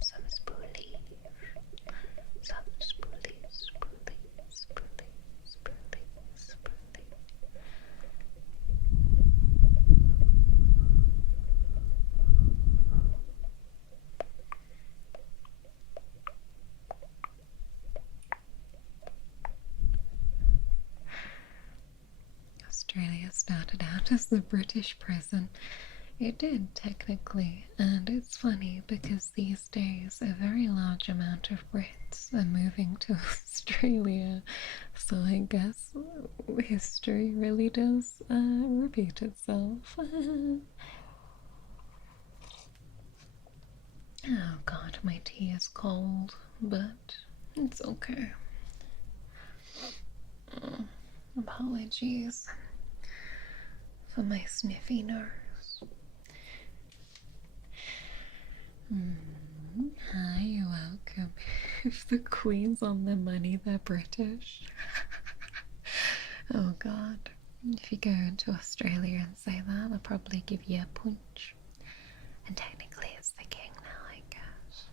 Some spoolie. Some spoolie, spoolie, spoolie, spoolie, spoolie. Australia started out as the British prison. It did, technically, and it's funny because these days a very large amount of Brits are moving to Australia, So I guess history really does repeat itself. Oh god, my tea is cold, but it's okay. Apologies for my sniffy nose. Hi, you're welcome. If the Queen's on the money, they're British. Oh god. If you go into Australia and say that, they'll probably give you a punch. And technically it's the king now, I guess.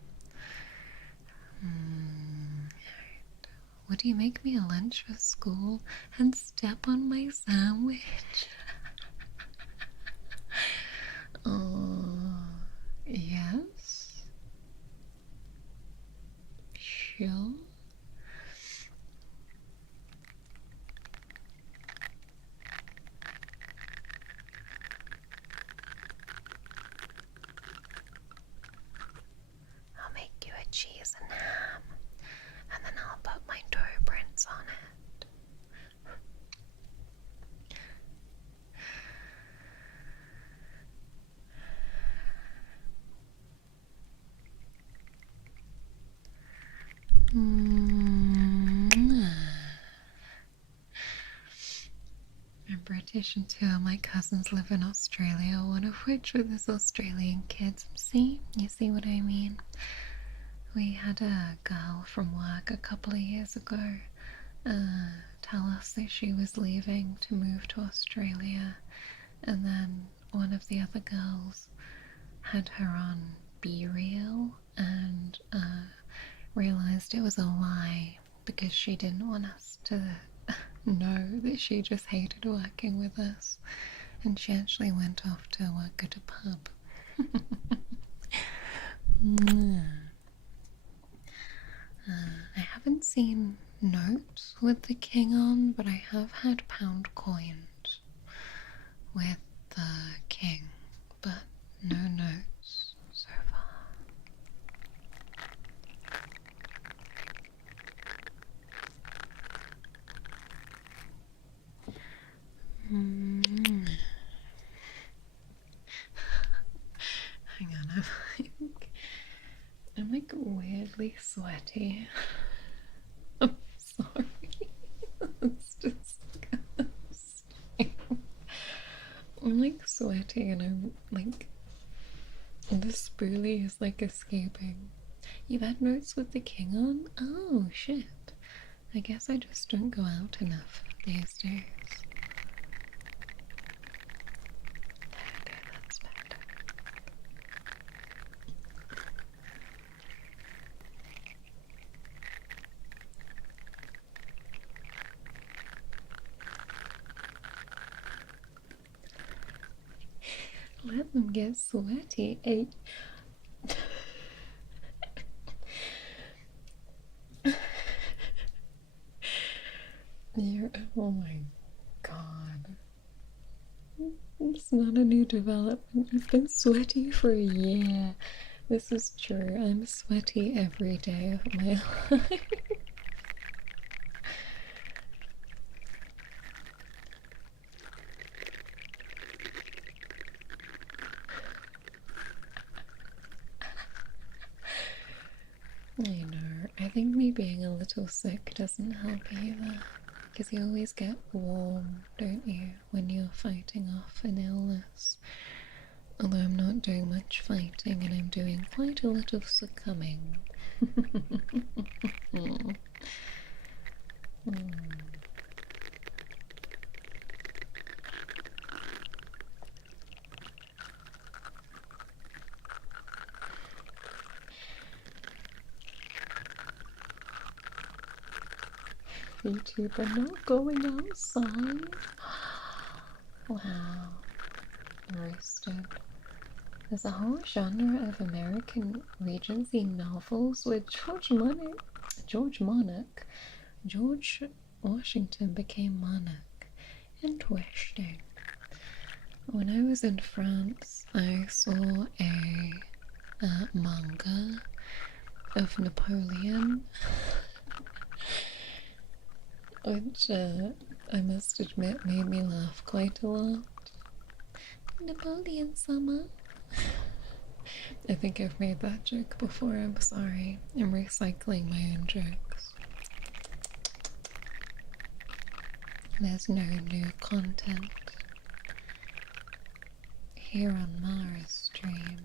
Right. Would you make me a lunch for school and step on my sandwich? Oh, yes. Sure. I'll make you a cheese and ham, and then I'll put my toe prints on it. I'm British and two of my cousins live in Australia, one of which with his Australian kids. See? You see what I mean? We had a girl from work a couple of years ago tell us that she was leaving to move to Australia, and then one of the other girls had her on Be Real and realized it was a lie because she didn't want us to know that she just hated working with us, and she actually went off to work at a pub. I haven't seen notes with the king on, but I have had pound coins with the king, but no notes so far. Hang on, I'm like weirdly sweaty. I'm sorry. It's disgusting. I'm like sweating and I'm like, the spoolie is like escaping. You've had notes with the king on? Oh shit. I guess I just don't go out enough these days. Okay, that's better. Let them get sweaty. Hey. Oh my god. It's not a new development. You've been sweaty for a year. This is true. I'm sweaty every day of my life. I know. I think me being a little sick doesn't help either. Because you always get warm, don't you, when you're fighting off an illness. Although I'm not doing much fighting and I'm doing quite a lot of succumbing. VTuber not going outside. Wow. Roasted. There's a whole genre of American Regency novels with George Washington became monarch. Interesting. When I was in France, I saw a manga of Napoleon. which I must admit made me laugh quite a lot. Napoleon summer. I think I've made that joke before, I'm sorry. I'm recycling my own jokes. There's no new content here on Mara's stream.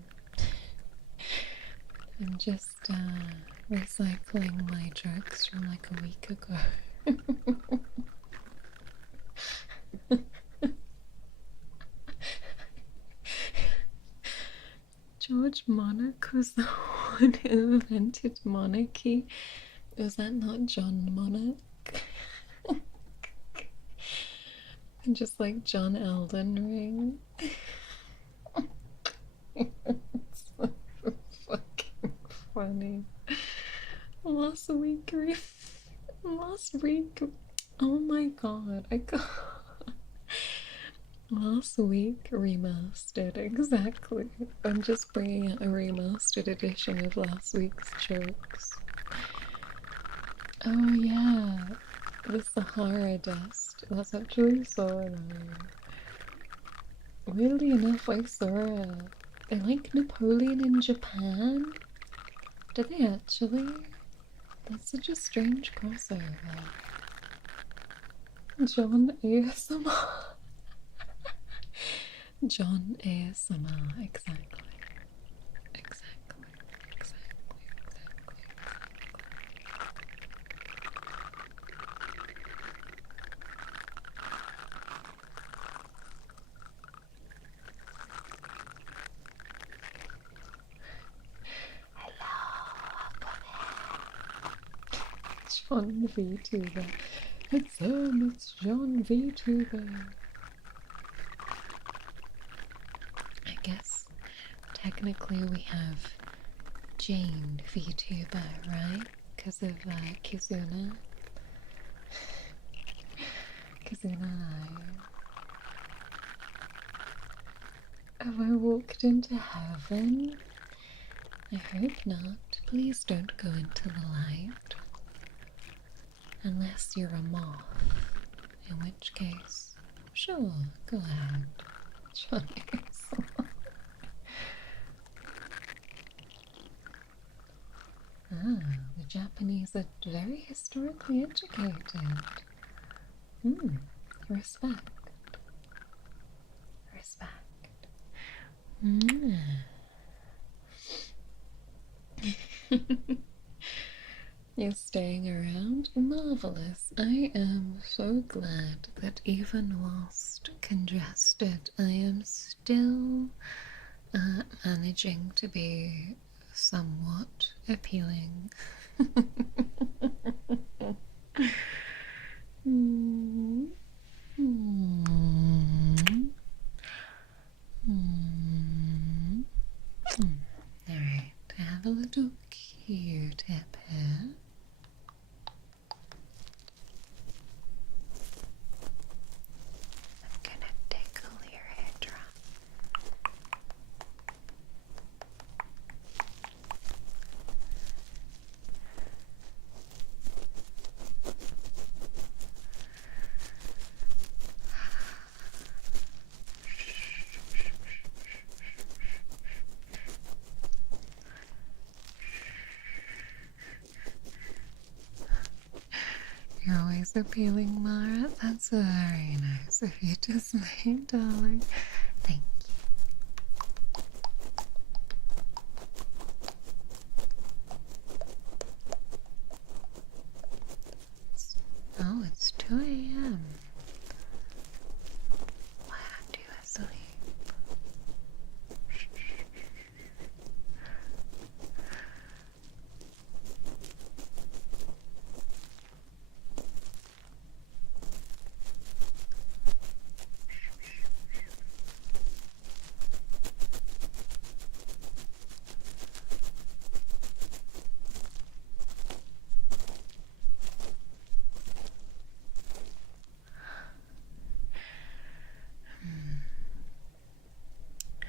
I'm just recycling my jokes from like a week ago. George Monarch was the one who invented monarchy. Was that not John Monarch? And just like John Elden Ring. It's so fucking funny. Last week, oh my god, I got last week remastered, exactly. I'm just bringing out a remastered edition of last week's jokes. Oh yeah, the Sahara dust. That's actually so annoying. Weirdly enough, I saw I like Napoleon in Japan. Did they actually? That's such a strange crossover. John ASMR. John ASMR, exactly. Exactly. John VTuber. It's John VTuber. I guess technically we have Jane VTuber, right? Because of Kizuna. Kizuna. Have I walked into heaven? I hope not. Please don't go into the light. Unless you're a moth. In which case, sure, go ahead. Ah, the Japanese are very historically educated. Respect. Respect. You're staying around? Marvelous. I am so glad that even whilst congested, I am still managing to be somewhat appealing. Alright, I have a little Q-tip here. I'm gonna tickle your eardrum. You're always appealing, Mara. That's very nice of you to say, darling. Thank you. Oh, it's 2 a.m. Why aren't you asleep?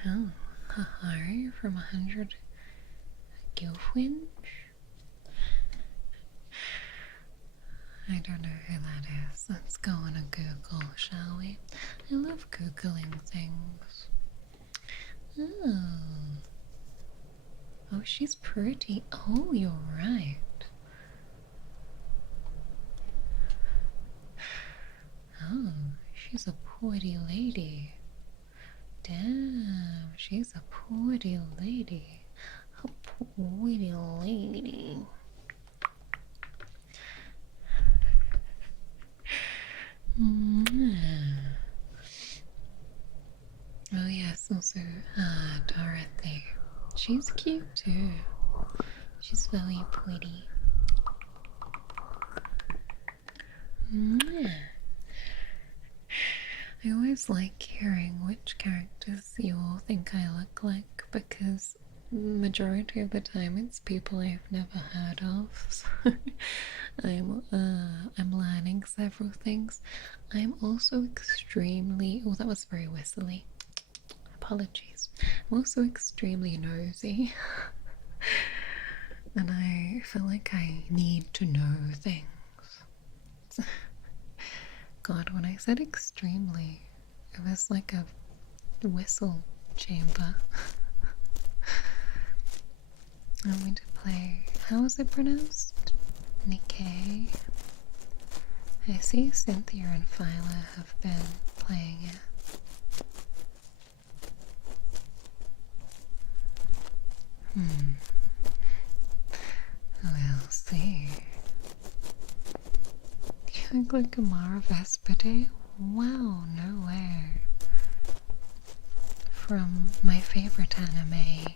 Oh, Hahari from 100 Gilfwinch? I don't know who that is. Let's go on a Google, shall we? I love Googling things. Oh. Oh, she's pretty. Oh, you're right. Oh, she's a pretty lady. Damn, she's a pretty lady. A pretty lady. Oh yes, also Dorothy. She's cute too. She's very pretty. I always like hearing which characters you all think I look like because majority of the time it's people I've never heard of. So I'm learning several things. I'm also extremely that was very whistly. Apologies. I'm also extremely nosy. And I feel like I need to know things. God, when I said extremely, it was like a whistle chamber. I'm going to play. How is it pronounced? Nikkei. I see Cynthia and Phyla have been playing it. We'll see. You look like a Vespidae? Wow, no way. From my favorite anime,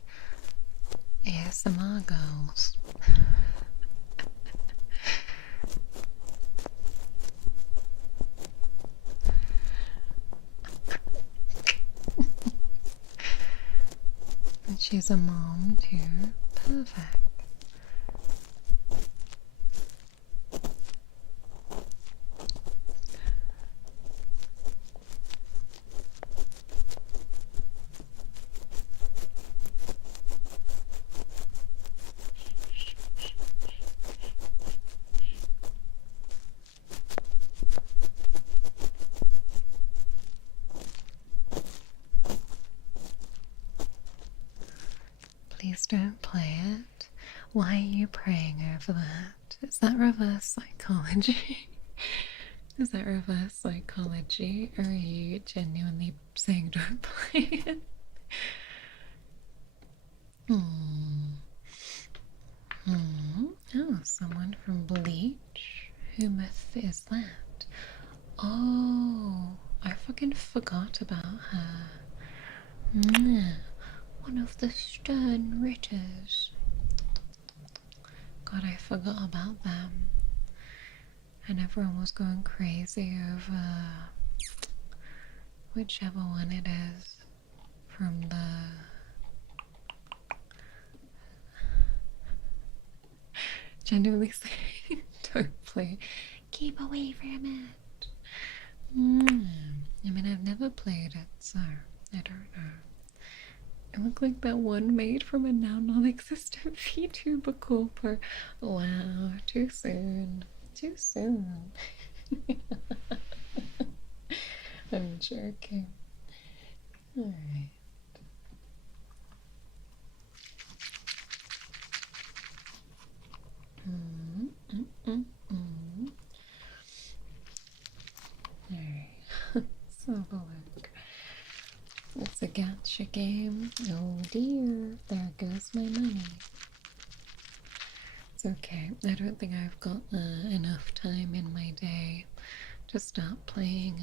ASMR Girls. And she's a mom too. Perfect. Please don't play it. Why are you praying over that? Is that reverse psychology? Is that reverse psychology? Or are you genuinely saying don't play it? Oh, someone from Bleach? Who myth is that? Oh, I fucking forgot about her. One of the stern Ritters. God, I forgot about them. And everyone was going crazy over whichever one it is from the genuinely saying don't play. Keep away from it. I mean, I've never played it, so I don't know. I look like that one maid from a now non-existent VTuber corpo. Wow, too soon. Too soon. I'm joking. Alright. Alright. Let's have a look. It's a gacha game. Oh dear, there goes my money. It's okay. I don't think I've got enough time in my day to start playing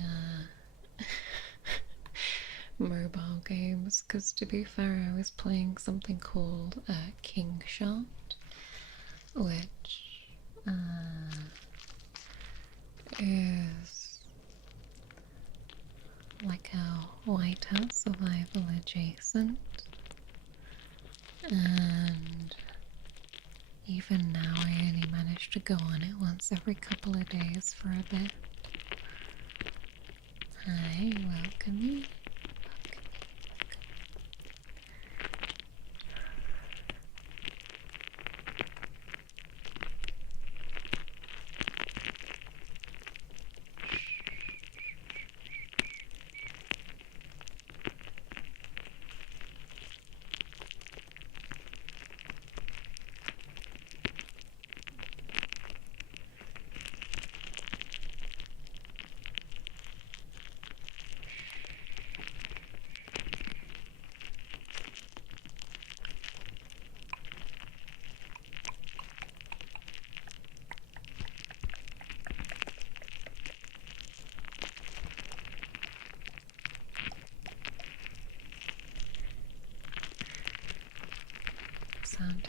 mobile games, because to be fair, I was playing something called King Shot, which is like a whiteout survival adjacent, and even now I only manage to go on it once every couple of days for a bit. Hi, welcome you.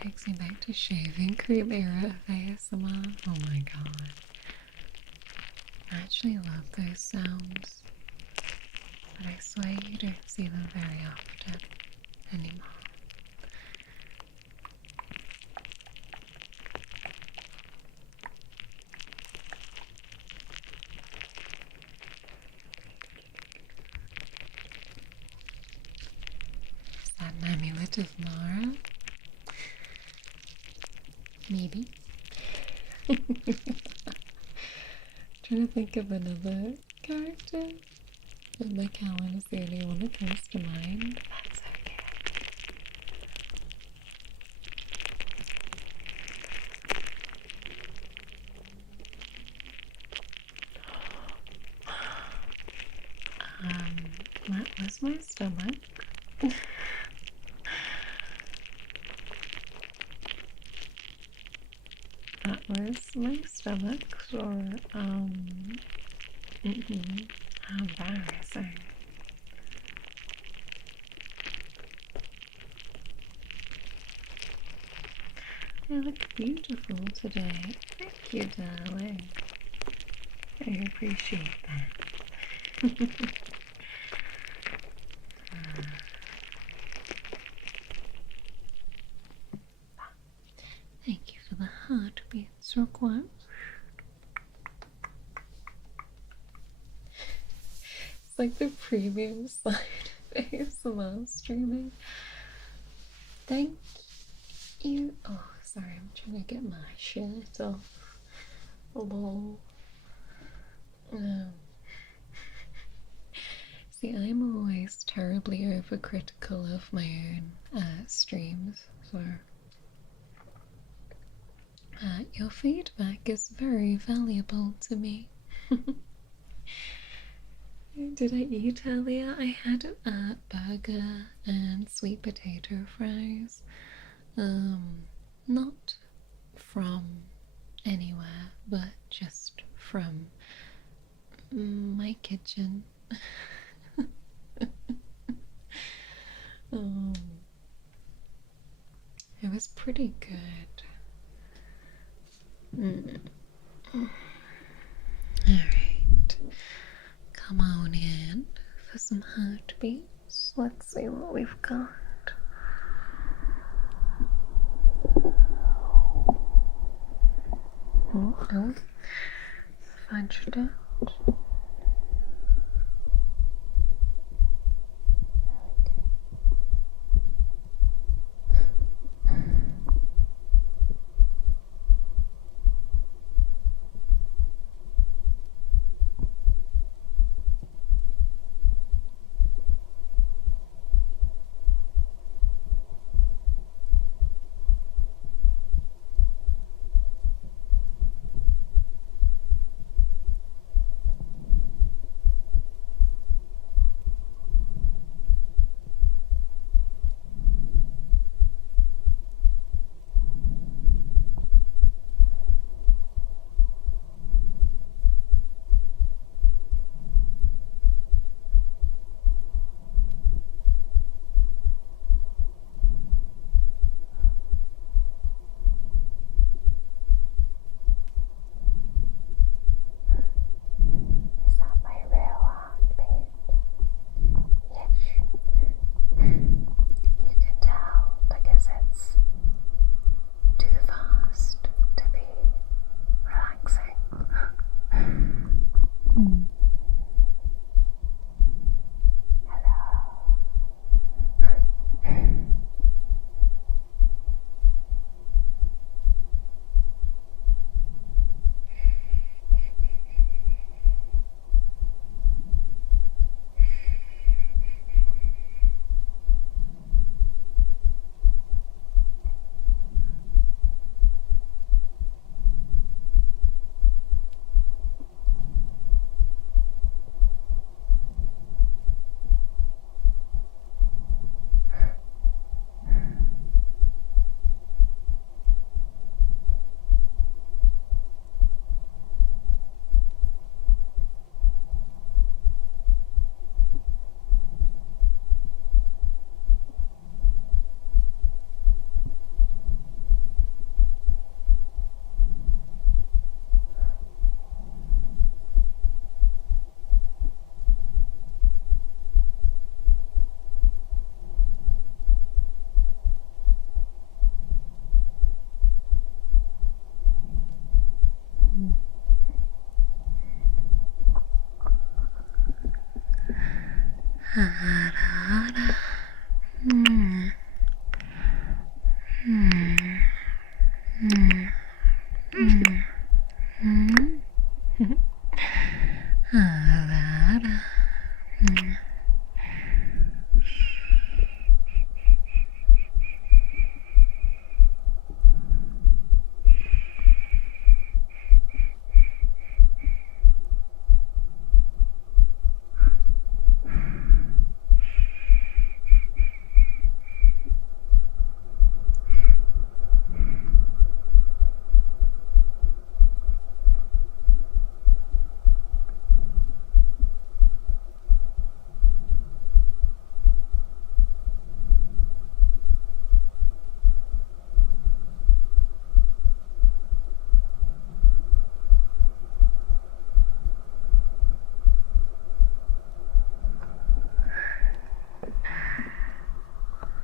takes me back to shaving cream era of ASMR. Oh my god. I actually love those sounds, but I swear you don't see them very often anymore. Is that an amulet of Mara? Maybe. Trying to think of another character, but my Callan is the only one that comes to mind. That's okay. That was my stomach. That was my stomach, or, how embarrassing. You look beautiful today. Thank you, darling. I appreciate that. Thank you for the heartbeats, Roquan. It's like the premium side of ASMR streaming. Thank you. Oh, sorry, I'm trying to get my shirt off. Lol. See, I'm always terribly overcritical of my own streams, so your feedback is very valuable to me. Did I eat earlier? I had a burger and sweet potato fries. Not from anywhere, but just from my kitchen. It was pretty good. Alright, come on in for some heartbeats. Let's see what we've got. Oh, fudged out. MaraRive. Mm. Mm. Mm. Mm. Mm. MaraRive. Mm.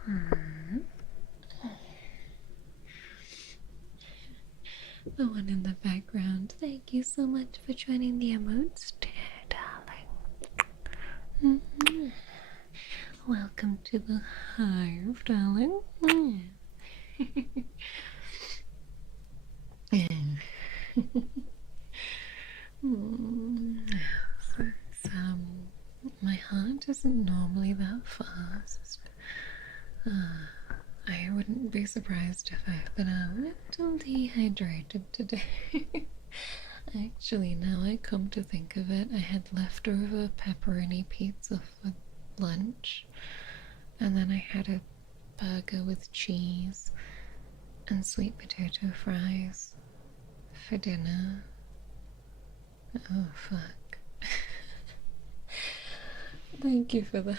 Mm. The one in the background. Thank you so much for joining the emotes, dear darling. Mm-hmm. Welcome to the hive, darling. Mm. Yes, my heart isn't normally that fast. I wouldn't be surprised if I've been a little dehydrated today. Actually, now I come to think of it, I had leftover pepperoni pizza for lunch, and then I had a burger with cheese and sweet potato fries for dinner. Oh, fuck. Thank you for the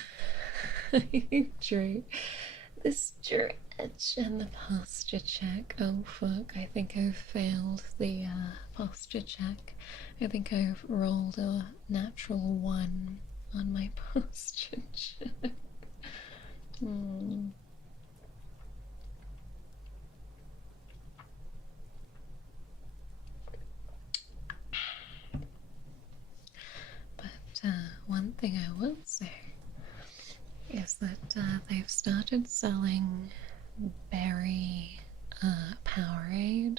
the stretch and the posture check. Oh fuck, I think I've failed the posture check. I think I've rolled a natural 1 on my posture check. But one thing I will say is that they've started selling berry Powerade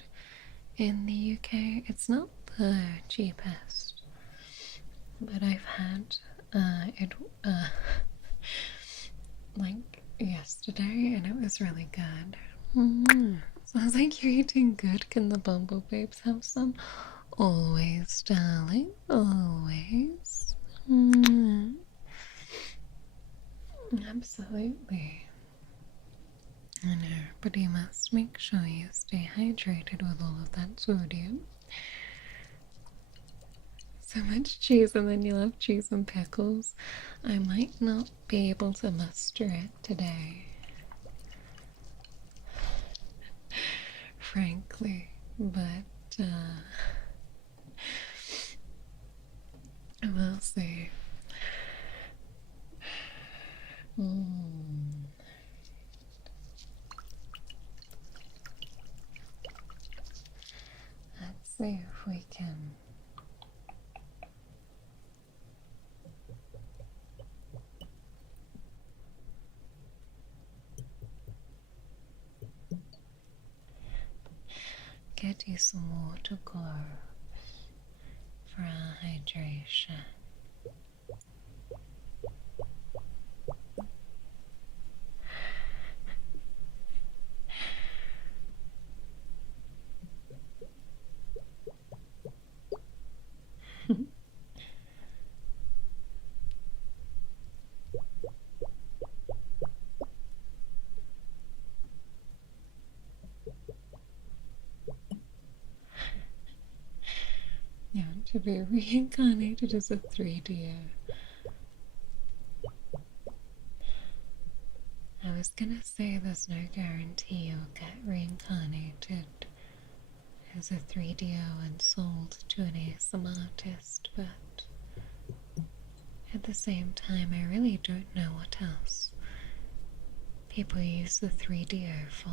in the UK. It's not the cheapest, but I've had it like yesterday and it was really good. Sounds like you're eating good. Can the Bumble Babes have some? Always, darling, always. Absolutely. I know, but you must make sure you stay hydrated with all of that sodium. So much cheese, and then you'll have cheese and pickles. I might not be able to muster it today, frankly, but we'll see. Let's see if we can get you some water globes for our hydration. You want to be reincarnated as a 3DO. I was gonna say there's no guarantee you'll get reincarnated as a 3DO and sold to an ASM artist, but at the same time I really don't know what else people use the 3DO for.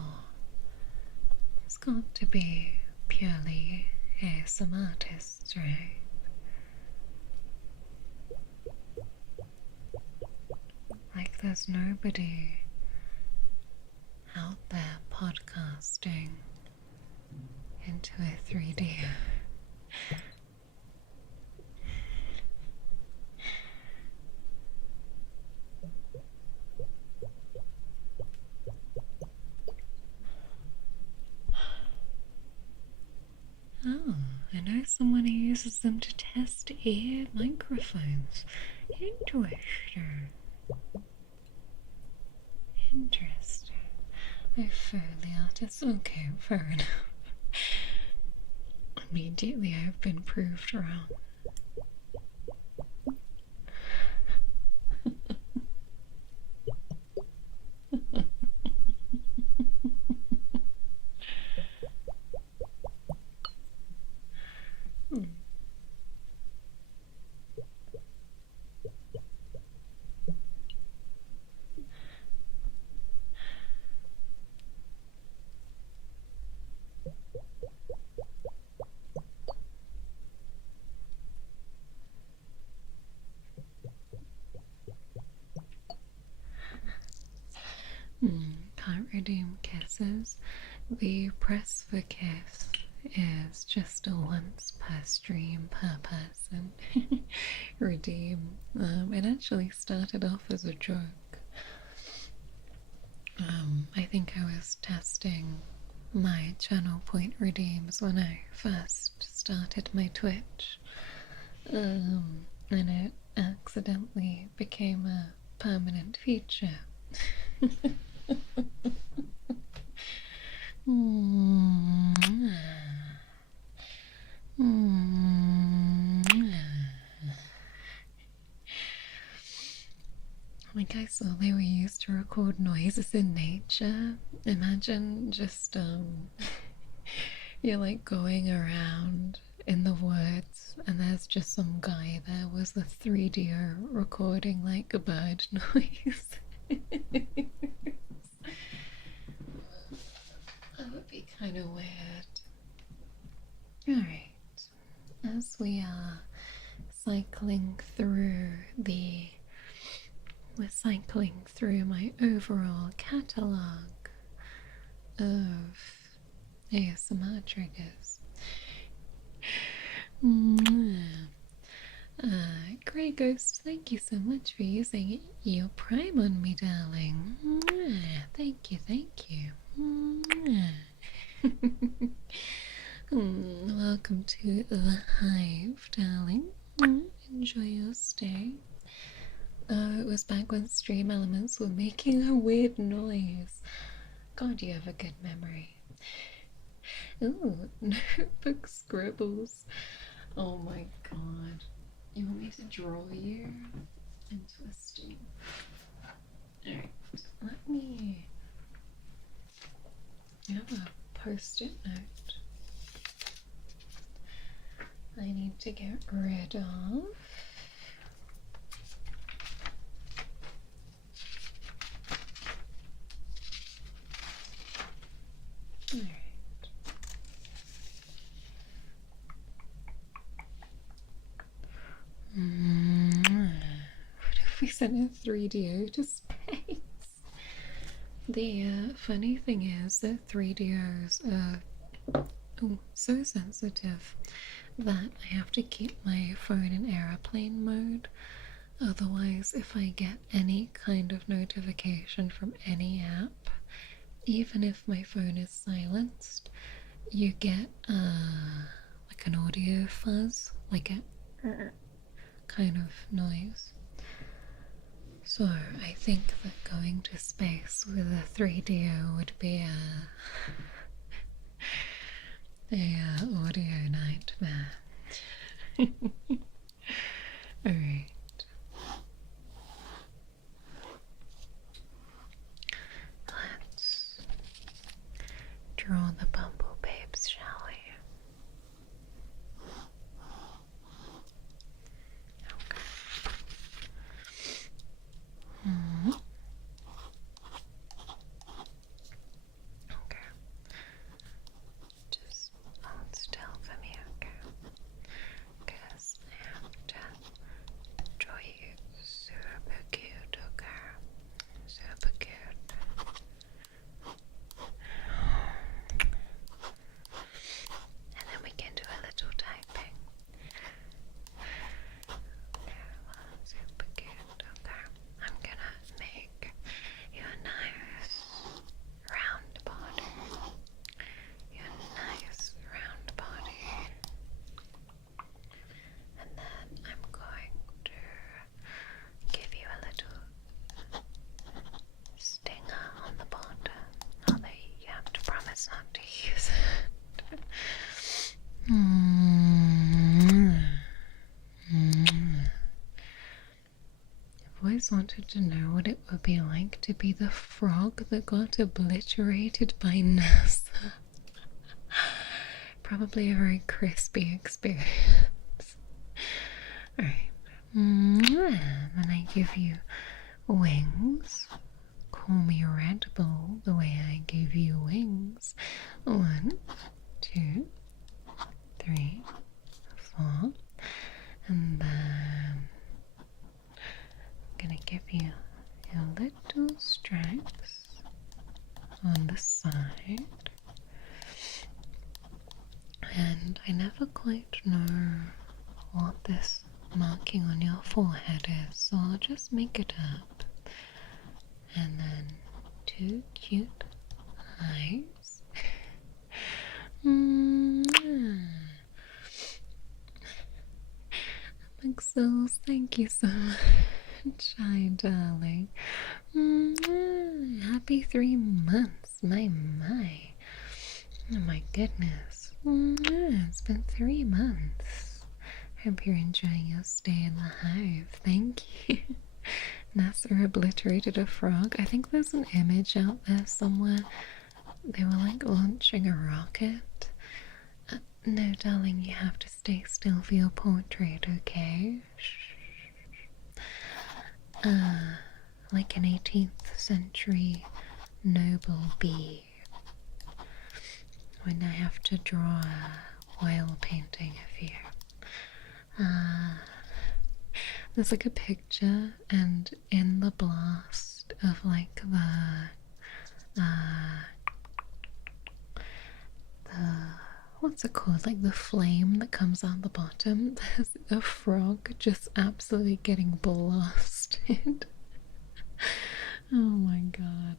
It's got to be purely ASM artists, right? there's nobody out there podcasting into a 3D. Oh, I know someone who uses them to test ear microphones. Interesting. Interesting. I found the artist. Okay, fair enough. Immediately I've been proved wrong. Can't redeem kisses. The press for kiss is just a once per stream per person redeem. It actually started off as a joke. I think I was testing my channel point redeems when I first started my Twitch, and it accidentally became a permanent feature. Like I saw they were used to record noises in nature. Imagine just you're like going around in the woods and there's just some guy there with a 3DO recording like a bird noise. That would be kind of weird. Alright, as we are cycling through we're cycling through my overall catalogue of ASMR triggers. Grey Ghost, thank you so much for using your Prime on me, darling. Thank you, thank you. Welcome to the Hive, darling. Enjoy your stay. Oh, it was back when stream elements were making a weird noise. God, you have a good memory. Ooh, notebook scribbles. Oh my god. You want me to draw you? Interesting. Alright, let me have a post-it note I need to get rid of. Alright. What if we sent a 3DO to space? The funny thing is that 3DOs are so sensitive that I have to keep my phone in airplane mode. Otherwise, if I get any kind of notification from any app, even if my phone is silenced, you get like an audio fuzz, like a kind of noise. So I think that going to space with a 3DO would be a audio nightmare. Alright. Let's draw the bumble babes, shall we? Okay. Okay. Just hold still for me, okay? Because I have to always wanted to know what it would be like to be the frog that got obliterated by NASA. Probably a very crispy experience. Alright. And I give you wings. Call me Red Bull the way I give you wings. 1, 2, 3, 4. And then I'm gonna give you your little stripes on the side. And I never quite know what this marking on your forehead is, so I'll just make it up. And then 2 cute eyes. Pixels, thank you so much. Hi, darling. Happy 3 months. My. Oh my goodness. It's been 3 months. Hope you're enjoying your stay in the hive. Thank you. NASA obliterated a frog. I think there's an image out there somewhere. They were like launching a rocket. No, darling, you have to stay still for your portrait, okay? Like an 18th century noble bee. When I have to draw a oil painting of you. There's like a picture, and in the blast of like the what's it called? Like the flame that comes out the bottom. There's a frog just absolutely getting blasted. Oh my god.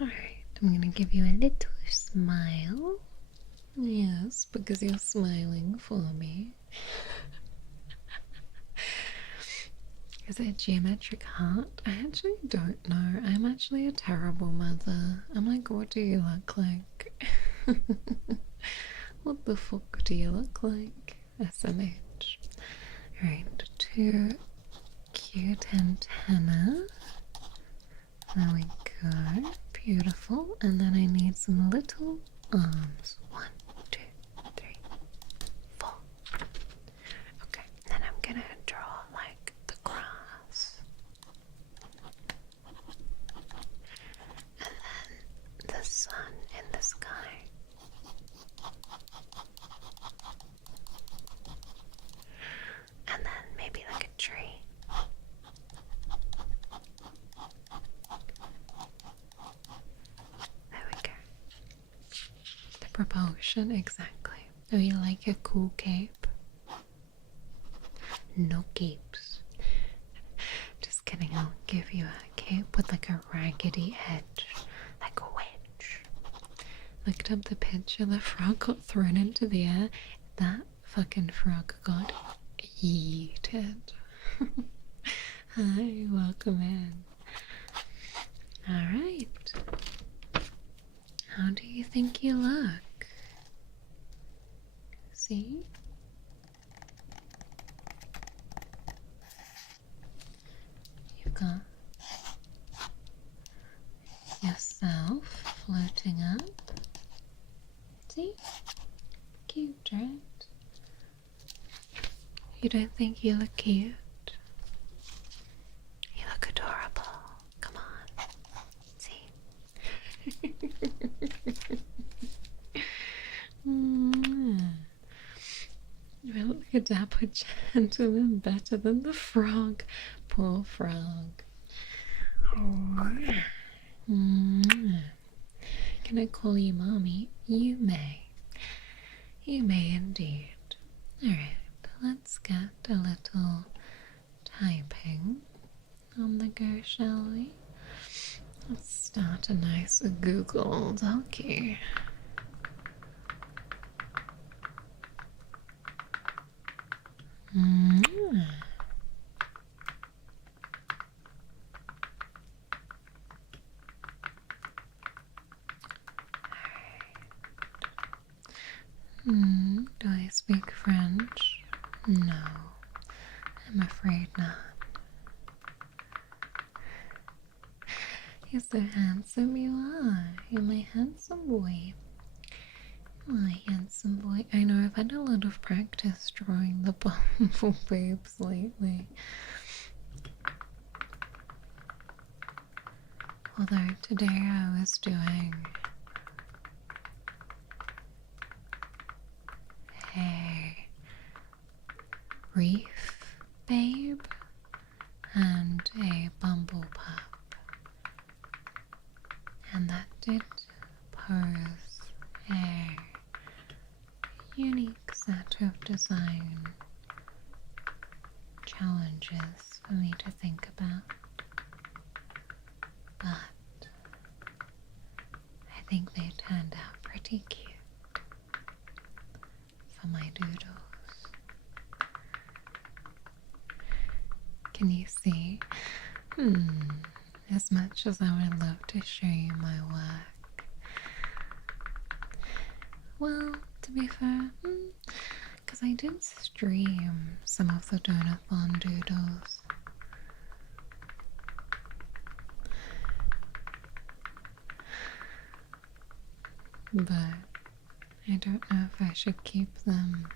Alright, I'm gonna give you a little smile. Yes, because you're smiling for me. Is it a geometric heart? I actually don't know. I'm actually a terrible mother. I'm like, what do you look like? What the fuck do you look like? SMH. Alright, 2 cute antenna. There we go. Beautiful. And then I need some little arms. 1, 2, 3, 4. Okay, then I'm gonna draw like the grass. And then the sun in the sky. And then maybe like a tree. There we go. The proportion, exactly. Do you like a cool cape? No capes. Just kidding, I'll give you a cape with like a raggedy edge, like a witch. Looked up the picture, the frog got thrown into the air. That fucking frog got yeeted. Hi, welcome in. Alright. How do you think you look? See? You've got yourself floating up. See? Cute, right? You don't think you look cute? You look adorable. Come on. See? You look like a dapper gentleman, better than the frog. Poor frog. Can I call you mommy? You may. You may indeed. Alright, let's get a little typing on the go, shall we? Let's start a nice Google Docu. Do I speak French? No, I'm afraid not. You're so handsome you are. You're my handsome boy. My handsome boy. I know I've had a lot of practice drawing the bumble babes lately. Although today I was doing a reef babe and a bumble pup, and that did pose a unique set of design challenges for me to think about, but I think they turned out pretty cute for my doodles. Can you see? As much as I would love to show you my work, well, to be fair, because I did stream some of the Donathon doodles. But I don't know if I should keep them.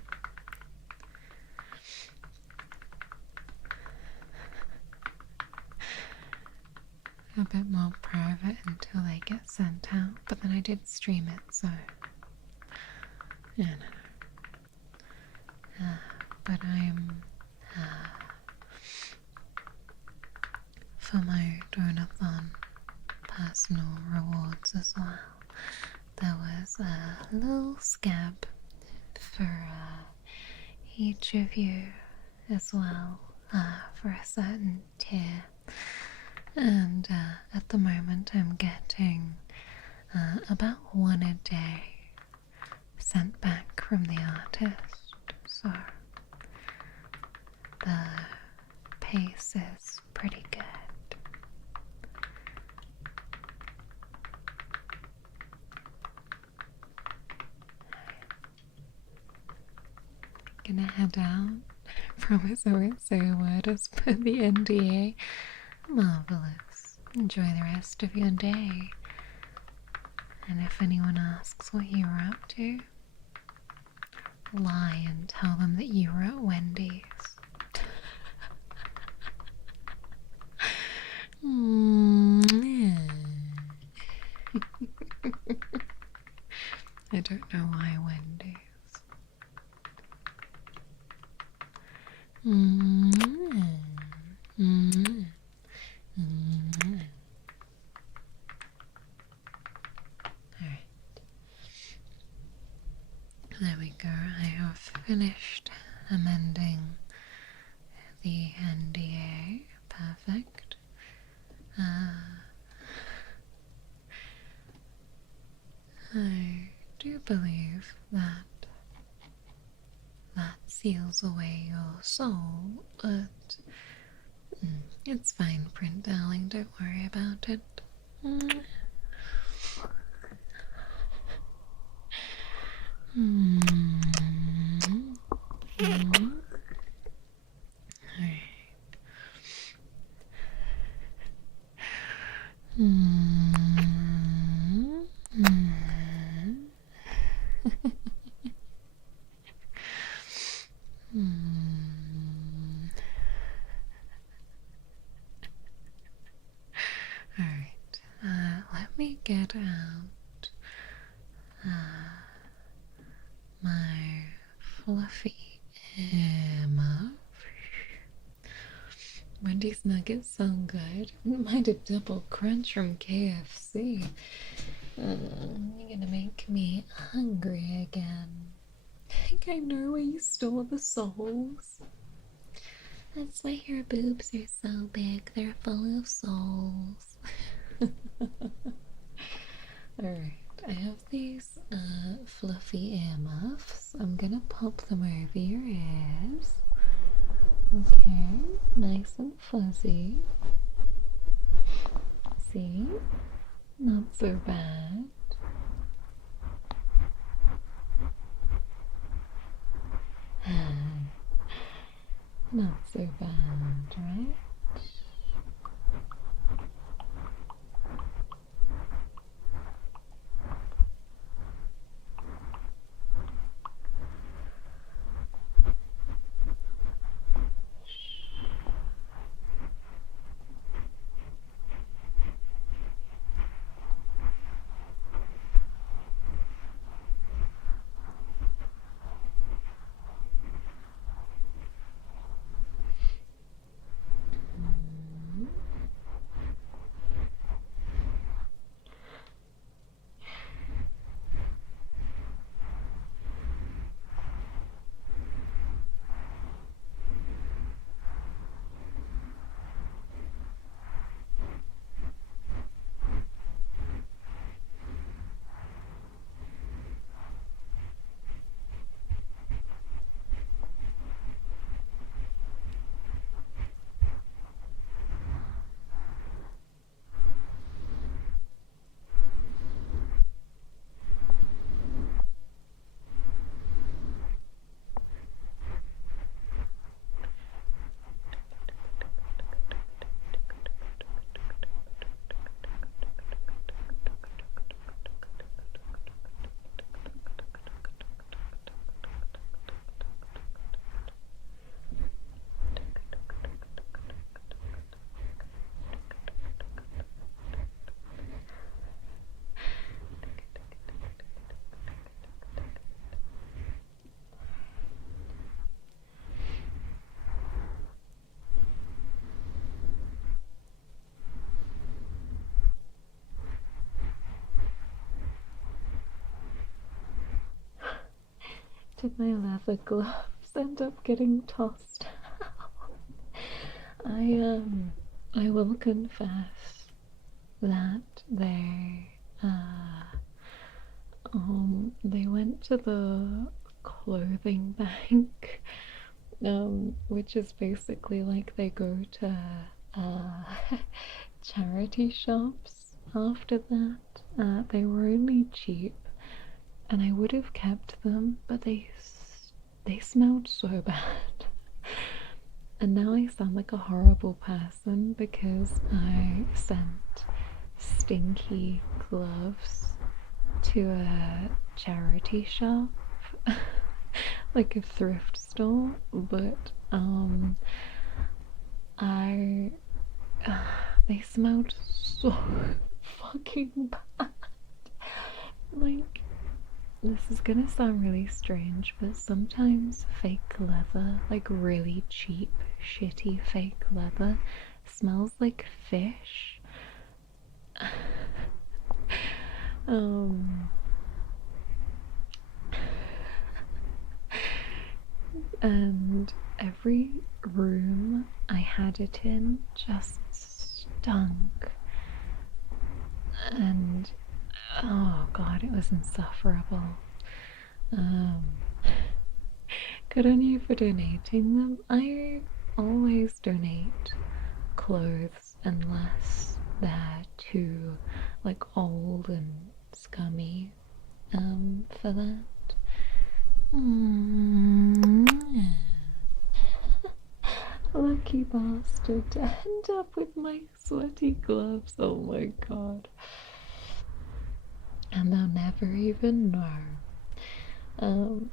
A bit more private until they get sent out, but then I did stream it, so yeah, no. But I'm for my Donathon personal rewards as well. There was a little scab for each of you as well, for a certain tier. And at the moment I'm getting about one a day sent back from the artist, so the pace is pretty good. Gonna head out. Promise I won't say a word as per the NDA. Marvelous. Enjoy the rest of your day. And if anyone asks what you were up to, lie and tell them that you were at Wendy's. I don't know why Wendy's. Alright. There we go. I have finished amending the NDA. Perfect. I do believe that seals away your soul, but it's fine, print darling, don't worry about it. Alright, let me get out my fluffy earmuff. Wendy's nuggets sound good. Wouldn't mind a double crunch from KFC. You're gonna make me hungry again. I think I know where you store the souls. That's why your boobs are so big. They're full of souls. Alright, I have these fluffy earmuffs. I'm gonna pop them over your ears. Okay, nice and fuzzy. See? Not so bad. Not so bad, right? Did my leather gloves end up getting tossed? I will confess that they went to the clothing bank, which is basically like they go to charity shops after that. They were only cheap, and I would have kept them, but they smelled so bad. And now I sound like a horrible person because I sent stinky gloves to a charity shop, like a thrift store, but I they smelled so fucking bad. Like, this is gonna sound really strange, but sometimes fake leather, like really cheap, shitty fake leather, smells like fish. And every room I had it in just stunk. And oh god, it was insufferable. Good on you for donating them. I always donate clothes unless they're too like old and scummy for that. Lucky bastard to end up with my sweaty gloves. Oh my god. And they'll never even know.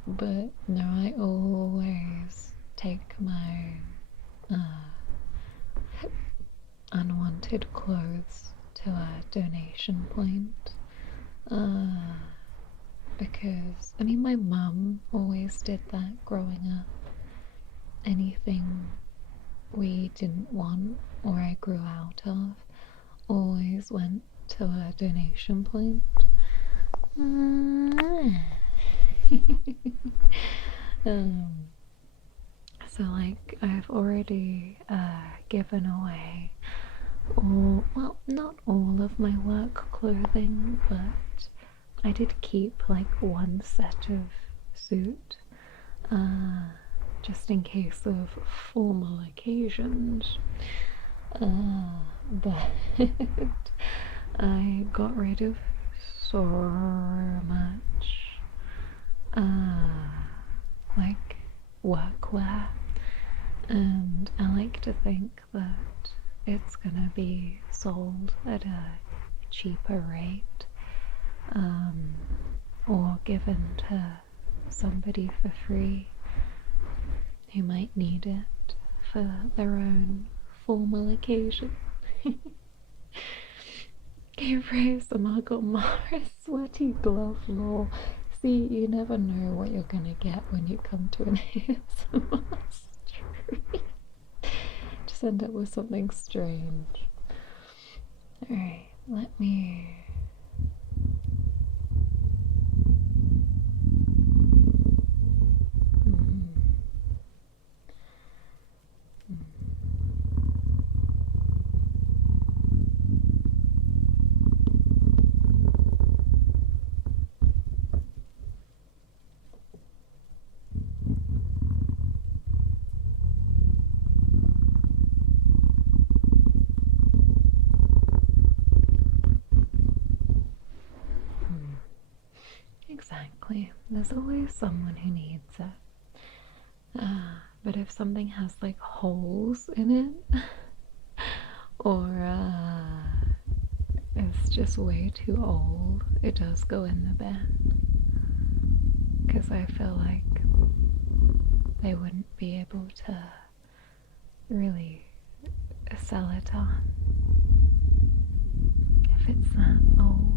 But no, I always take my unwanted clothes to a donation point. Because, I mean, my mum always did that growing up. Anything we didn't want or I grew out of always went to a donation point. So like I've already given away all, well, not all of my work clothing, but I did keep like one set of suit just in case of formal occasions. But I got rid of so much like workwear, and I like to think that it's gonna be sold at a cheaper rate, or given to somebody for free who might need it for their own formal occasion. Okay, I got Mara's sweaty glove lore. See, you never know what you're gonna get when you come to an ASMR stream. Just end up with something strange. Alright, let me... Exactly. There's always someone who needs it. But if something has like holes in it, or it's just way too old, it does go in the bin. Because I feel like they wouldn't be able to really sell it on if it's that old.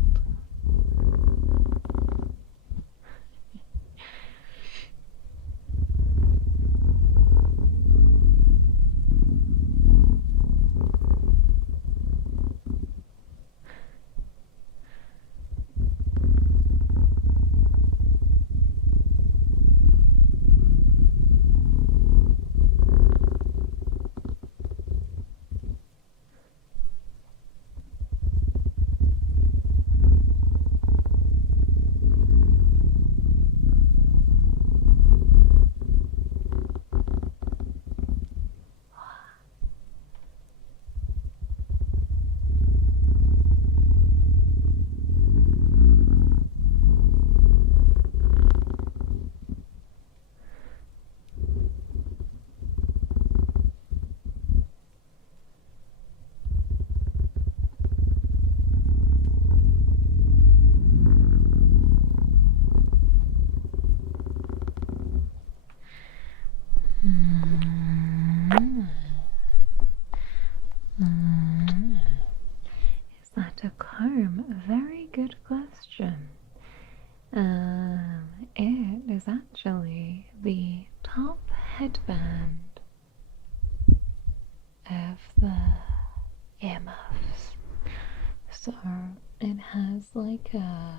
headband of the earmuffs. So it has like a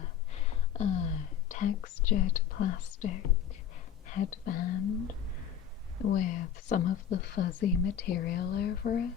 textured plastic headband with some of the fuzzy material over it.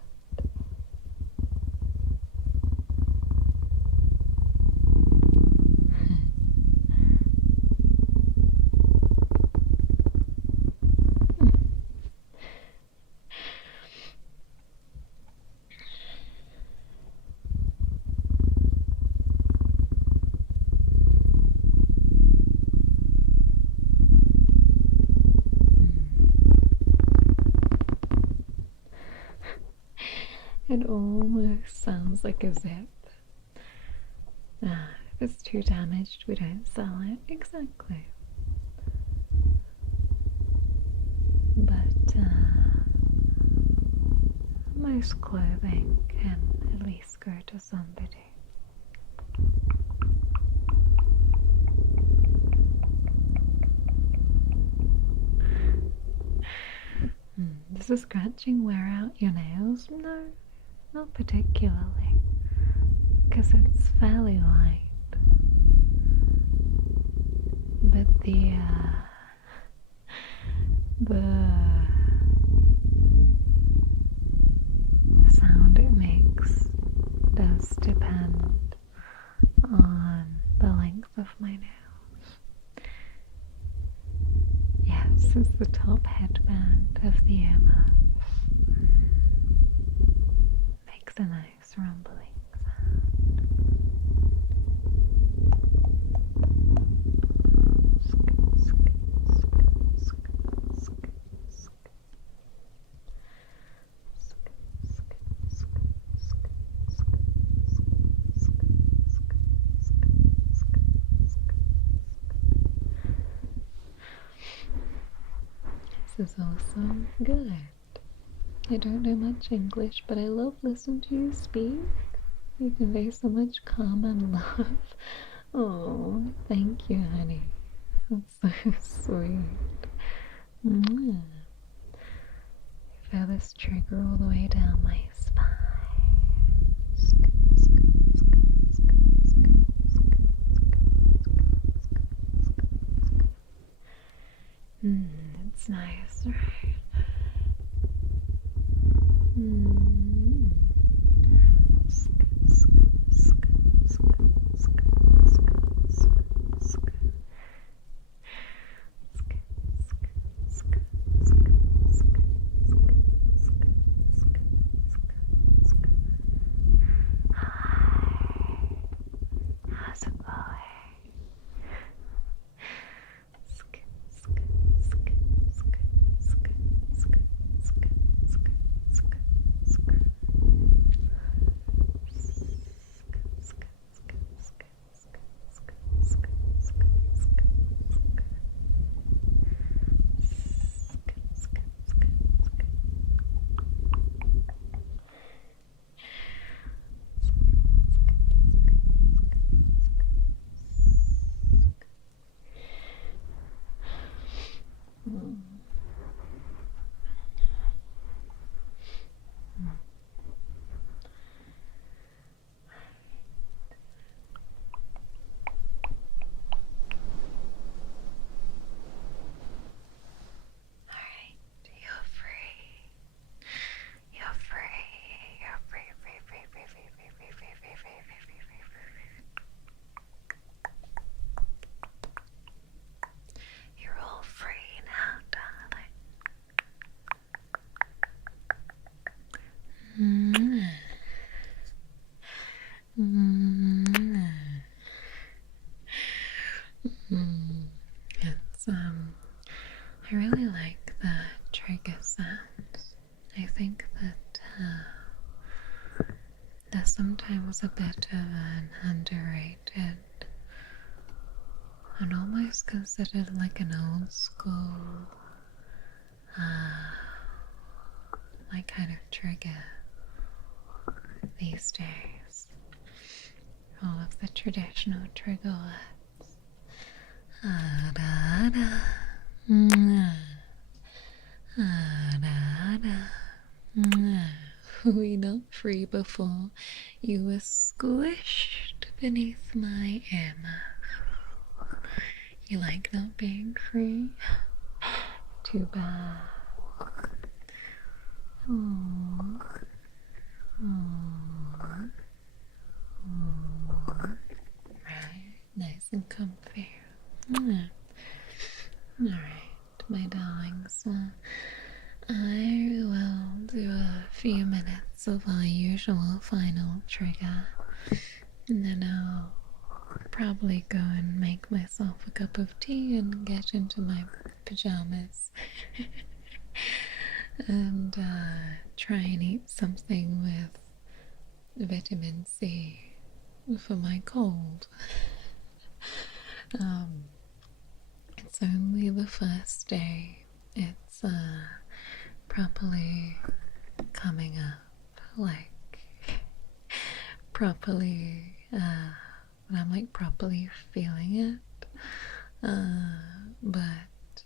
It almost sounds like a zip. If it's too damaged, we don't sell it. Exactly. But most clothing can at least go to somebody. Does the scratching wear out your nails? No, not particularly, because it's fairly light. But the sound it makes does depend on the length of my nails. Yes, it's the top headband of the earmuffs. Makes a nice rumbling sound. This is also good. I don't know much English, but I love listening to you speak. You convey so much calm and love. Oh, thank you, honey. That's so sweet. You feel this trigger all the way down my spine. It's nice, right? How's it going? It's I really like the trigger sounds. I think that they're sometimes a bit of an underrated and almost considered like an old school like kind of trigger these days. All of the traditional trigger words. Were you not free before? You were squished beneath my hammer. You like not being free? Too bad. Aww. Aww. Aww. Right, nice and comfy. Alright, my darlings. I will do a few minutes of our usual final trigger, and then I'll probably go and make myself a cup of tea and get into my pajamas and try and eat something with vitamin C for my cold. It's only the first day. It's properly coming up, like properly when I'm like properly feeling it, but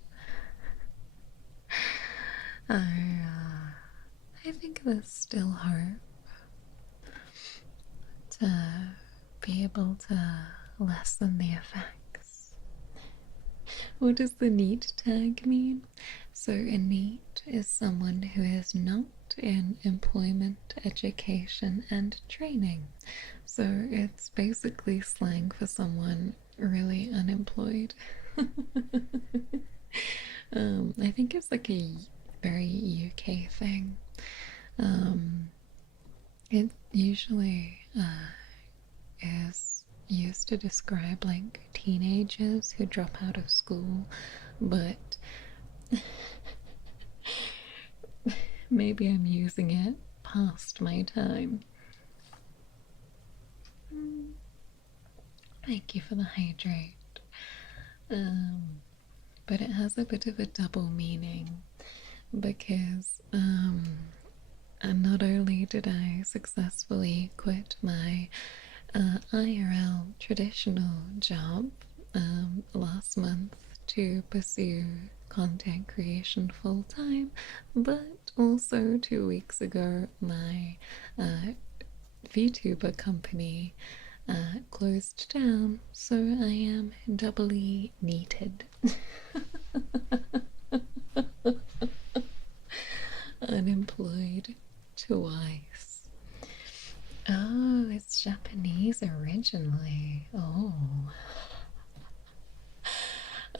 I think there's still hope to be able to lessen the effects. What does the NEET tag mean? So a NEET is someone who is not in employment, education, and training. So it's basically slang for someone really unemployed. I think it's like a very UK thing. It usually is used to describe like teenagers who drop out of school, but maybe I'm using it past my time. Thank you for the hydrate. But it has a bit of a double meaning because and not only did I successfully quit my IRL traditional job last month to pursue content creation full time, but also 2 weeks ago my VTuber company closed down, so I am doubly neated. Unemployed twice. Oh, it's Japanese originally. Oh.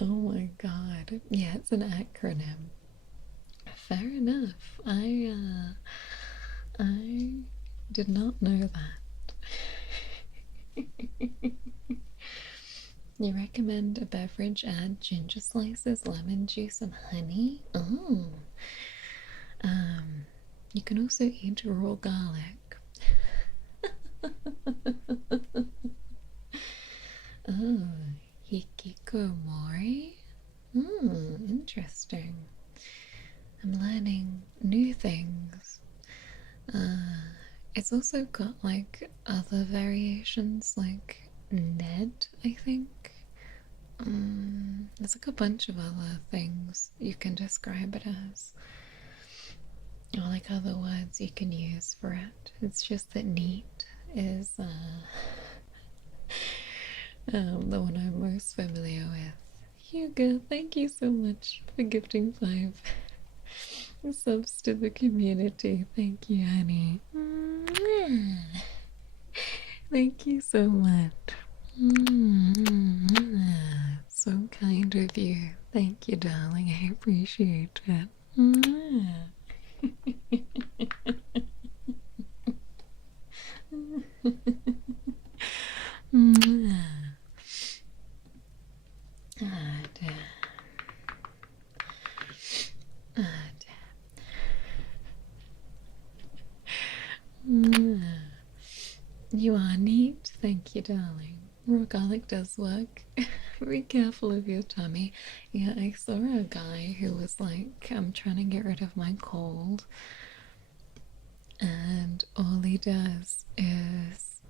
Oh my god. Yeah, it's an acronym. Fair enough. I did not know that. You recommend a beverage, add ginger slices, lemon juice, and honey? Oh. You can also eat raw garlic. Oh, hikikomori? Interesting. I'm learning new things. It's also got like other variations, like Ned, I think. There's like a bunch of other things you can describe it as, or like other words you can use for it. It's just that neat is the one I'm most familiar with. Hugo, thank you so much for gifting 5 subs to the community. Thank you, honey. Thank you so much. So kind of you. Thank you, darling. I appreciate it. You are neat. Thank you, darling. Raw garlic does work. Be careful of your tummy. Yeah, I saw a guy who was like, I'm trying to get rid of my cold. And all he does is,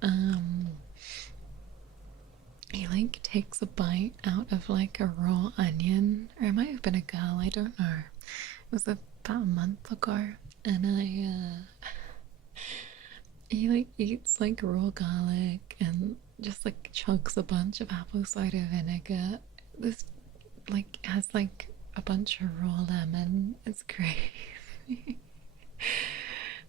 he like takes a bite out of like a raw onion. Or it might have been a girl, I don't know. was about a month ago, and he like eats like raw garlic and just like chugs a bunch of apple cider vinegar. This like has like a bunch of raw lemon. It's crazy.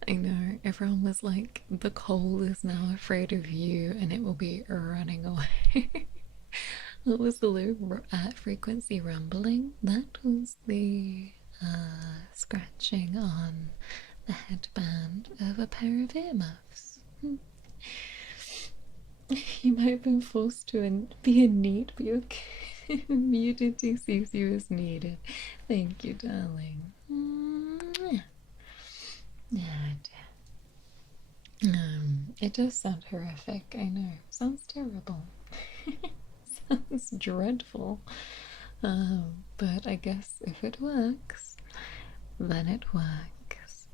I know, everyone was like, the coal is now afraid of you and it will be running away. What was the low frequency rumbling? That was the scratching on the headband of a pair of earmuffs. You might have been forced to be a need, but your immunity sees you as needed. Thank you, darling. It does sound horrific, I know. Sounds terrible. Sounds dreadful. But I guess if it works, then it works.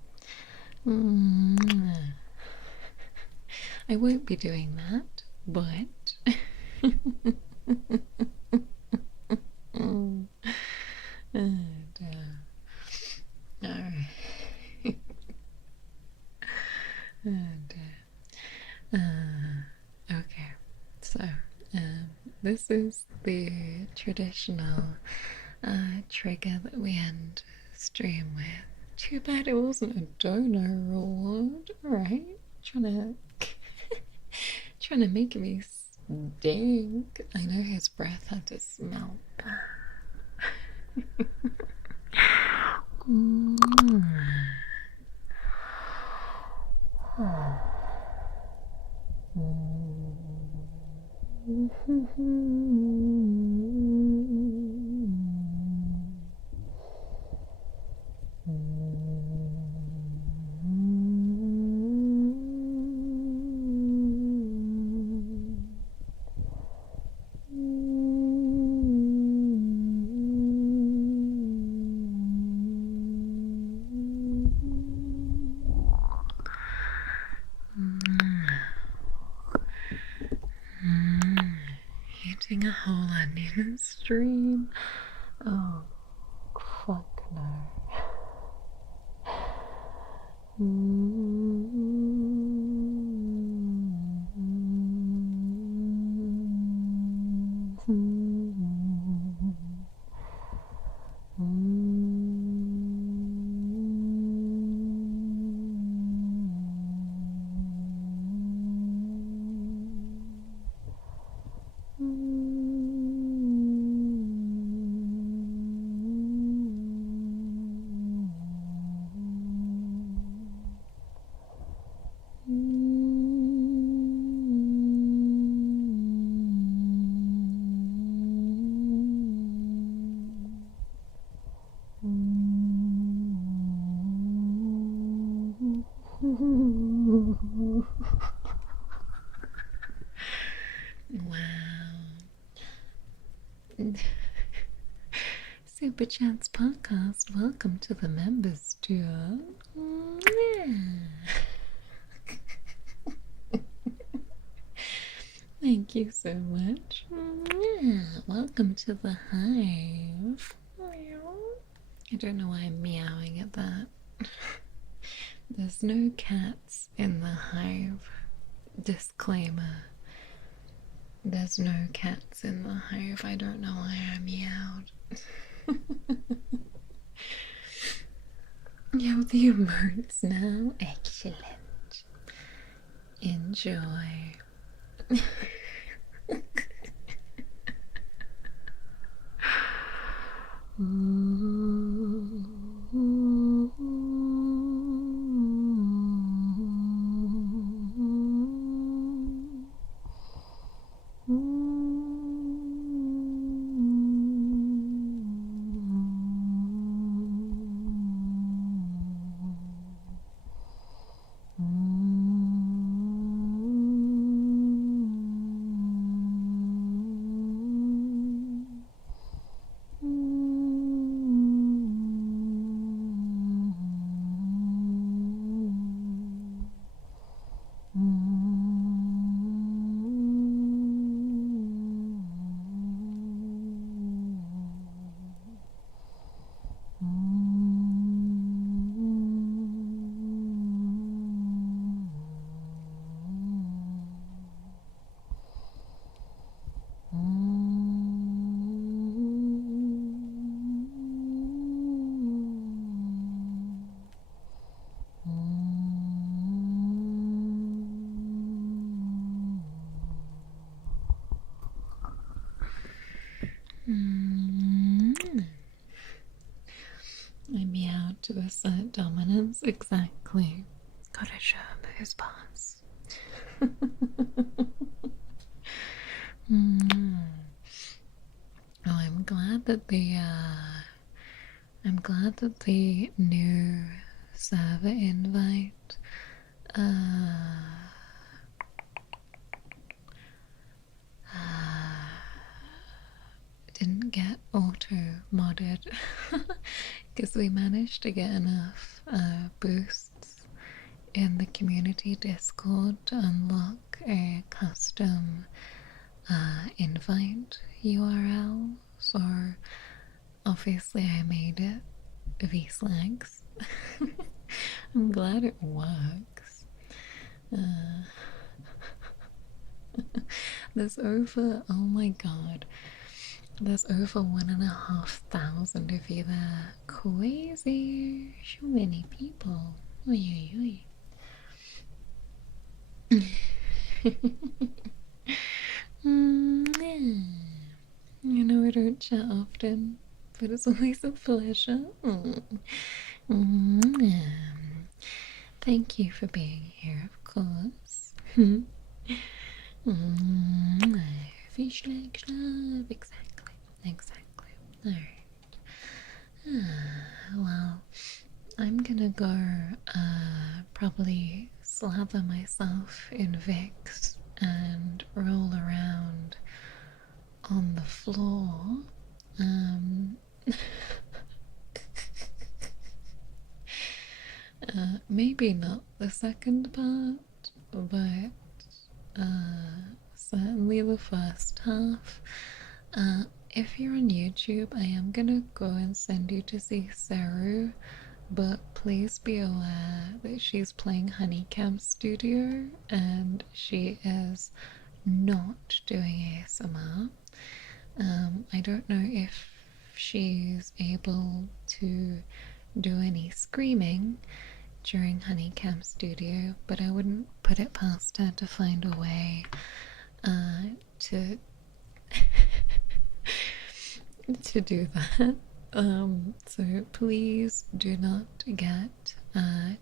I won't be doing that, but okay, so this is the traditional trigger that we end stream with. Too bad it wasn't a donor reward, right? Trying to make me stink. I know his breath had to smell bad. Eating a whole onion stream? Oh, fuck no. Wow. Super Chance Podcast, welcome to the members tour. Thank you so much. Welcome to the hive. I don't know why I'm meowing at that. There's no cats in the hive. Disclaimer. There's no cats in the hive. I don't know why I meowed. You have the emotes now. Excellent. Enjoy. dominance, exactly. Gotta show him who's boss. Mm. Oh, I'm glad that the new server invite didn't get auto modded because we managed to get enough boosts in the community Discord to unlock a custom invite URL. So obviously I made it V-Slags. I'm glad it works. There's over, oh my god, there's over 1,500 of you there. Crazy. So many people. Oy, oy, oy. You know, I don't chat often, but it's always a pleasure. Thank you for being here, of course. Fish like love, exactly, exactly. Alright. Well, I'm gonna go probably slather myself in Vicks and roll around on the floor. Maybe not the second part, but certainly the first half. If you're on YouTube, I am gonna go and send you to see Saru, but please be aware that she's playing Honeycam Studio and she is not doing ASMR. I don't know if she's able to do any screaming during Honeycam Studio, but I wouldn't put it past her to find a way to to do that. So please do not get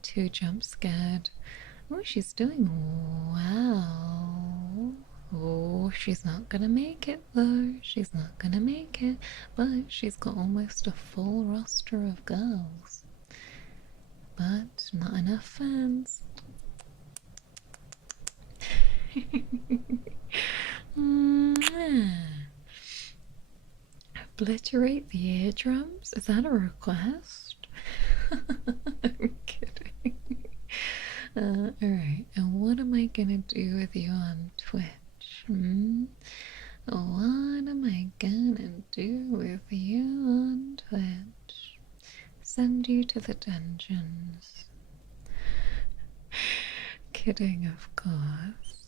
too jump scared. Oh, she's doing well. Oh, she's not gonna make it though. She's not gonna make it, but she's got almost a full roster of girls. But not enough fans. Obliterate the eardrums? Is that a request? I'm kidding. Alright, and what am I gonna do with you on Twitch? What am I gonna do with you on Twitch? Send you to the dungeons. Kidding, of course.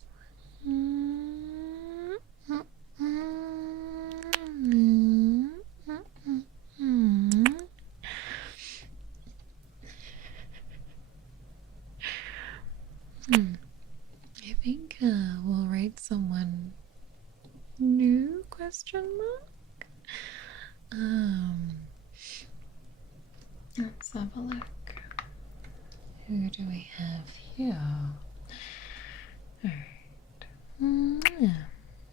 I think we'll rate someone new, question mark? Let's have a look. Who do we have here? Alright.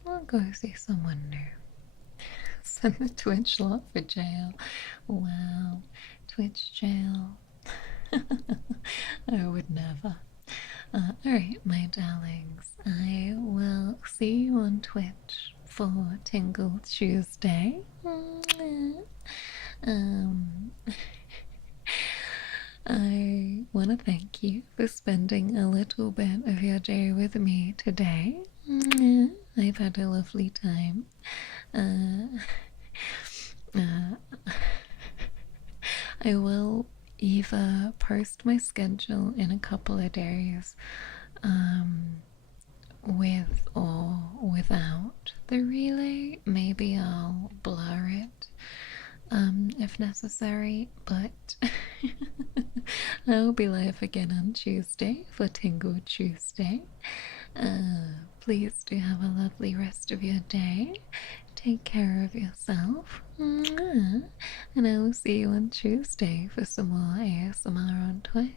We'll go see someone new. Send the Twitch lot for jail. Wow. Twitch jail. I would never. Alright, my darlings. I will see you on Twitch for Tingle Tuesday. I want to thank you for spending a little bit of your day with me today. I've had a lovely time. I will either post my schedule in a couple of days with or without the relay. Maybe I'll blur it if necessary, but I'll be live again on Tuesday for Tingle Tuesday. Please do have a lovely rest of your day. Take care of yourself. Mwah. And I will see you on Tuesday for some more ASMR on Twitch.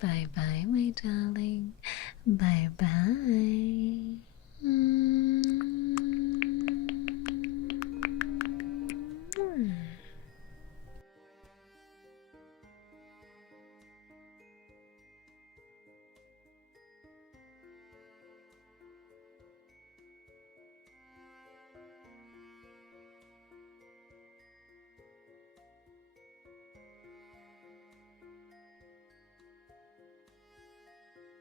Bye bye, my darling. Bye bye.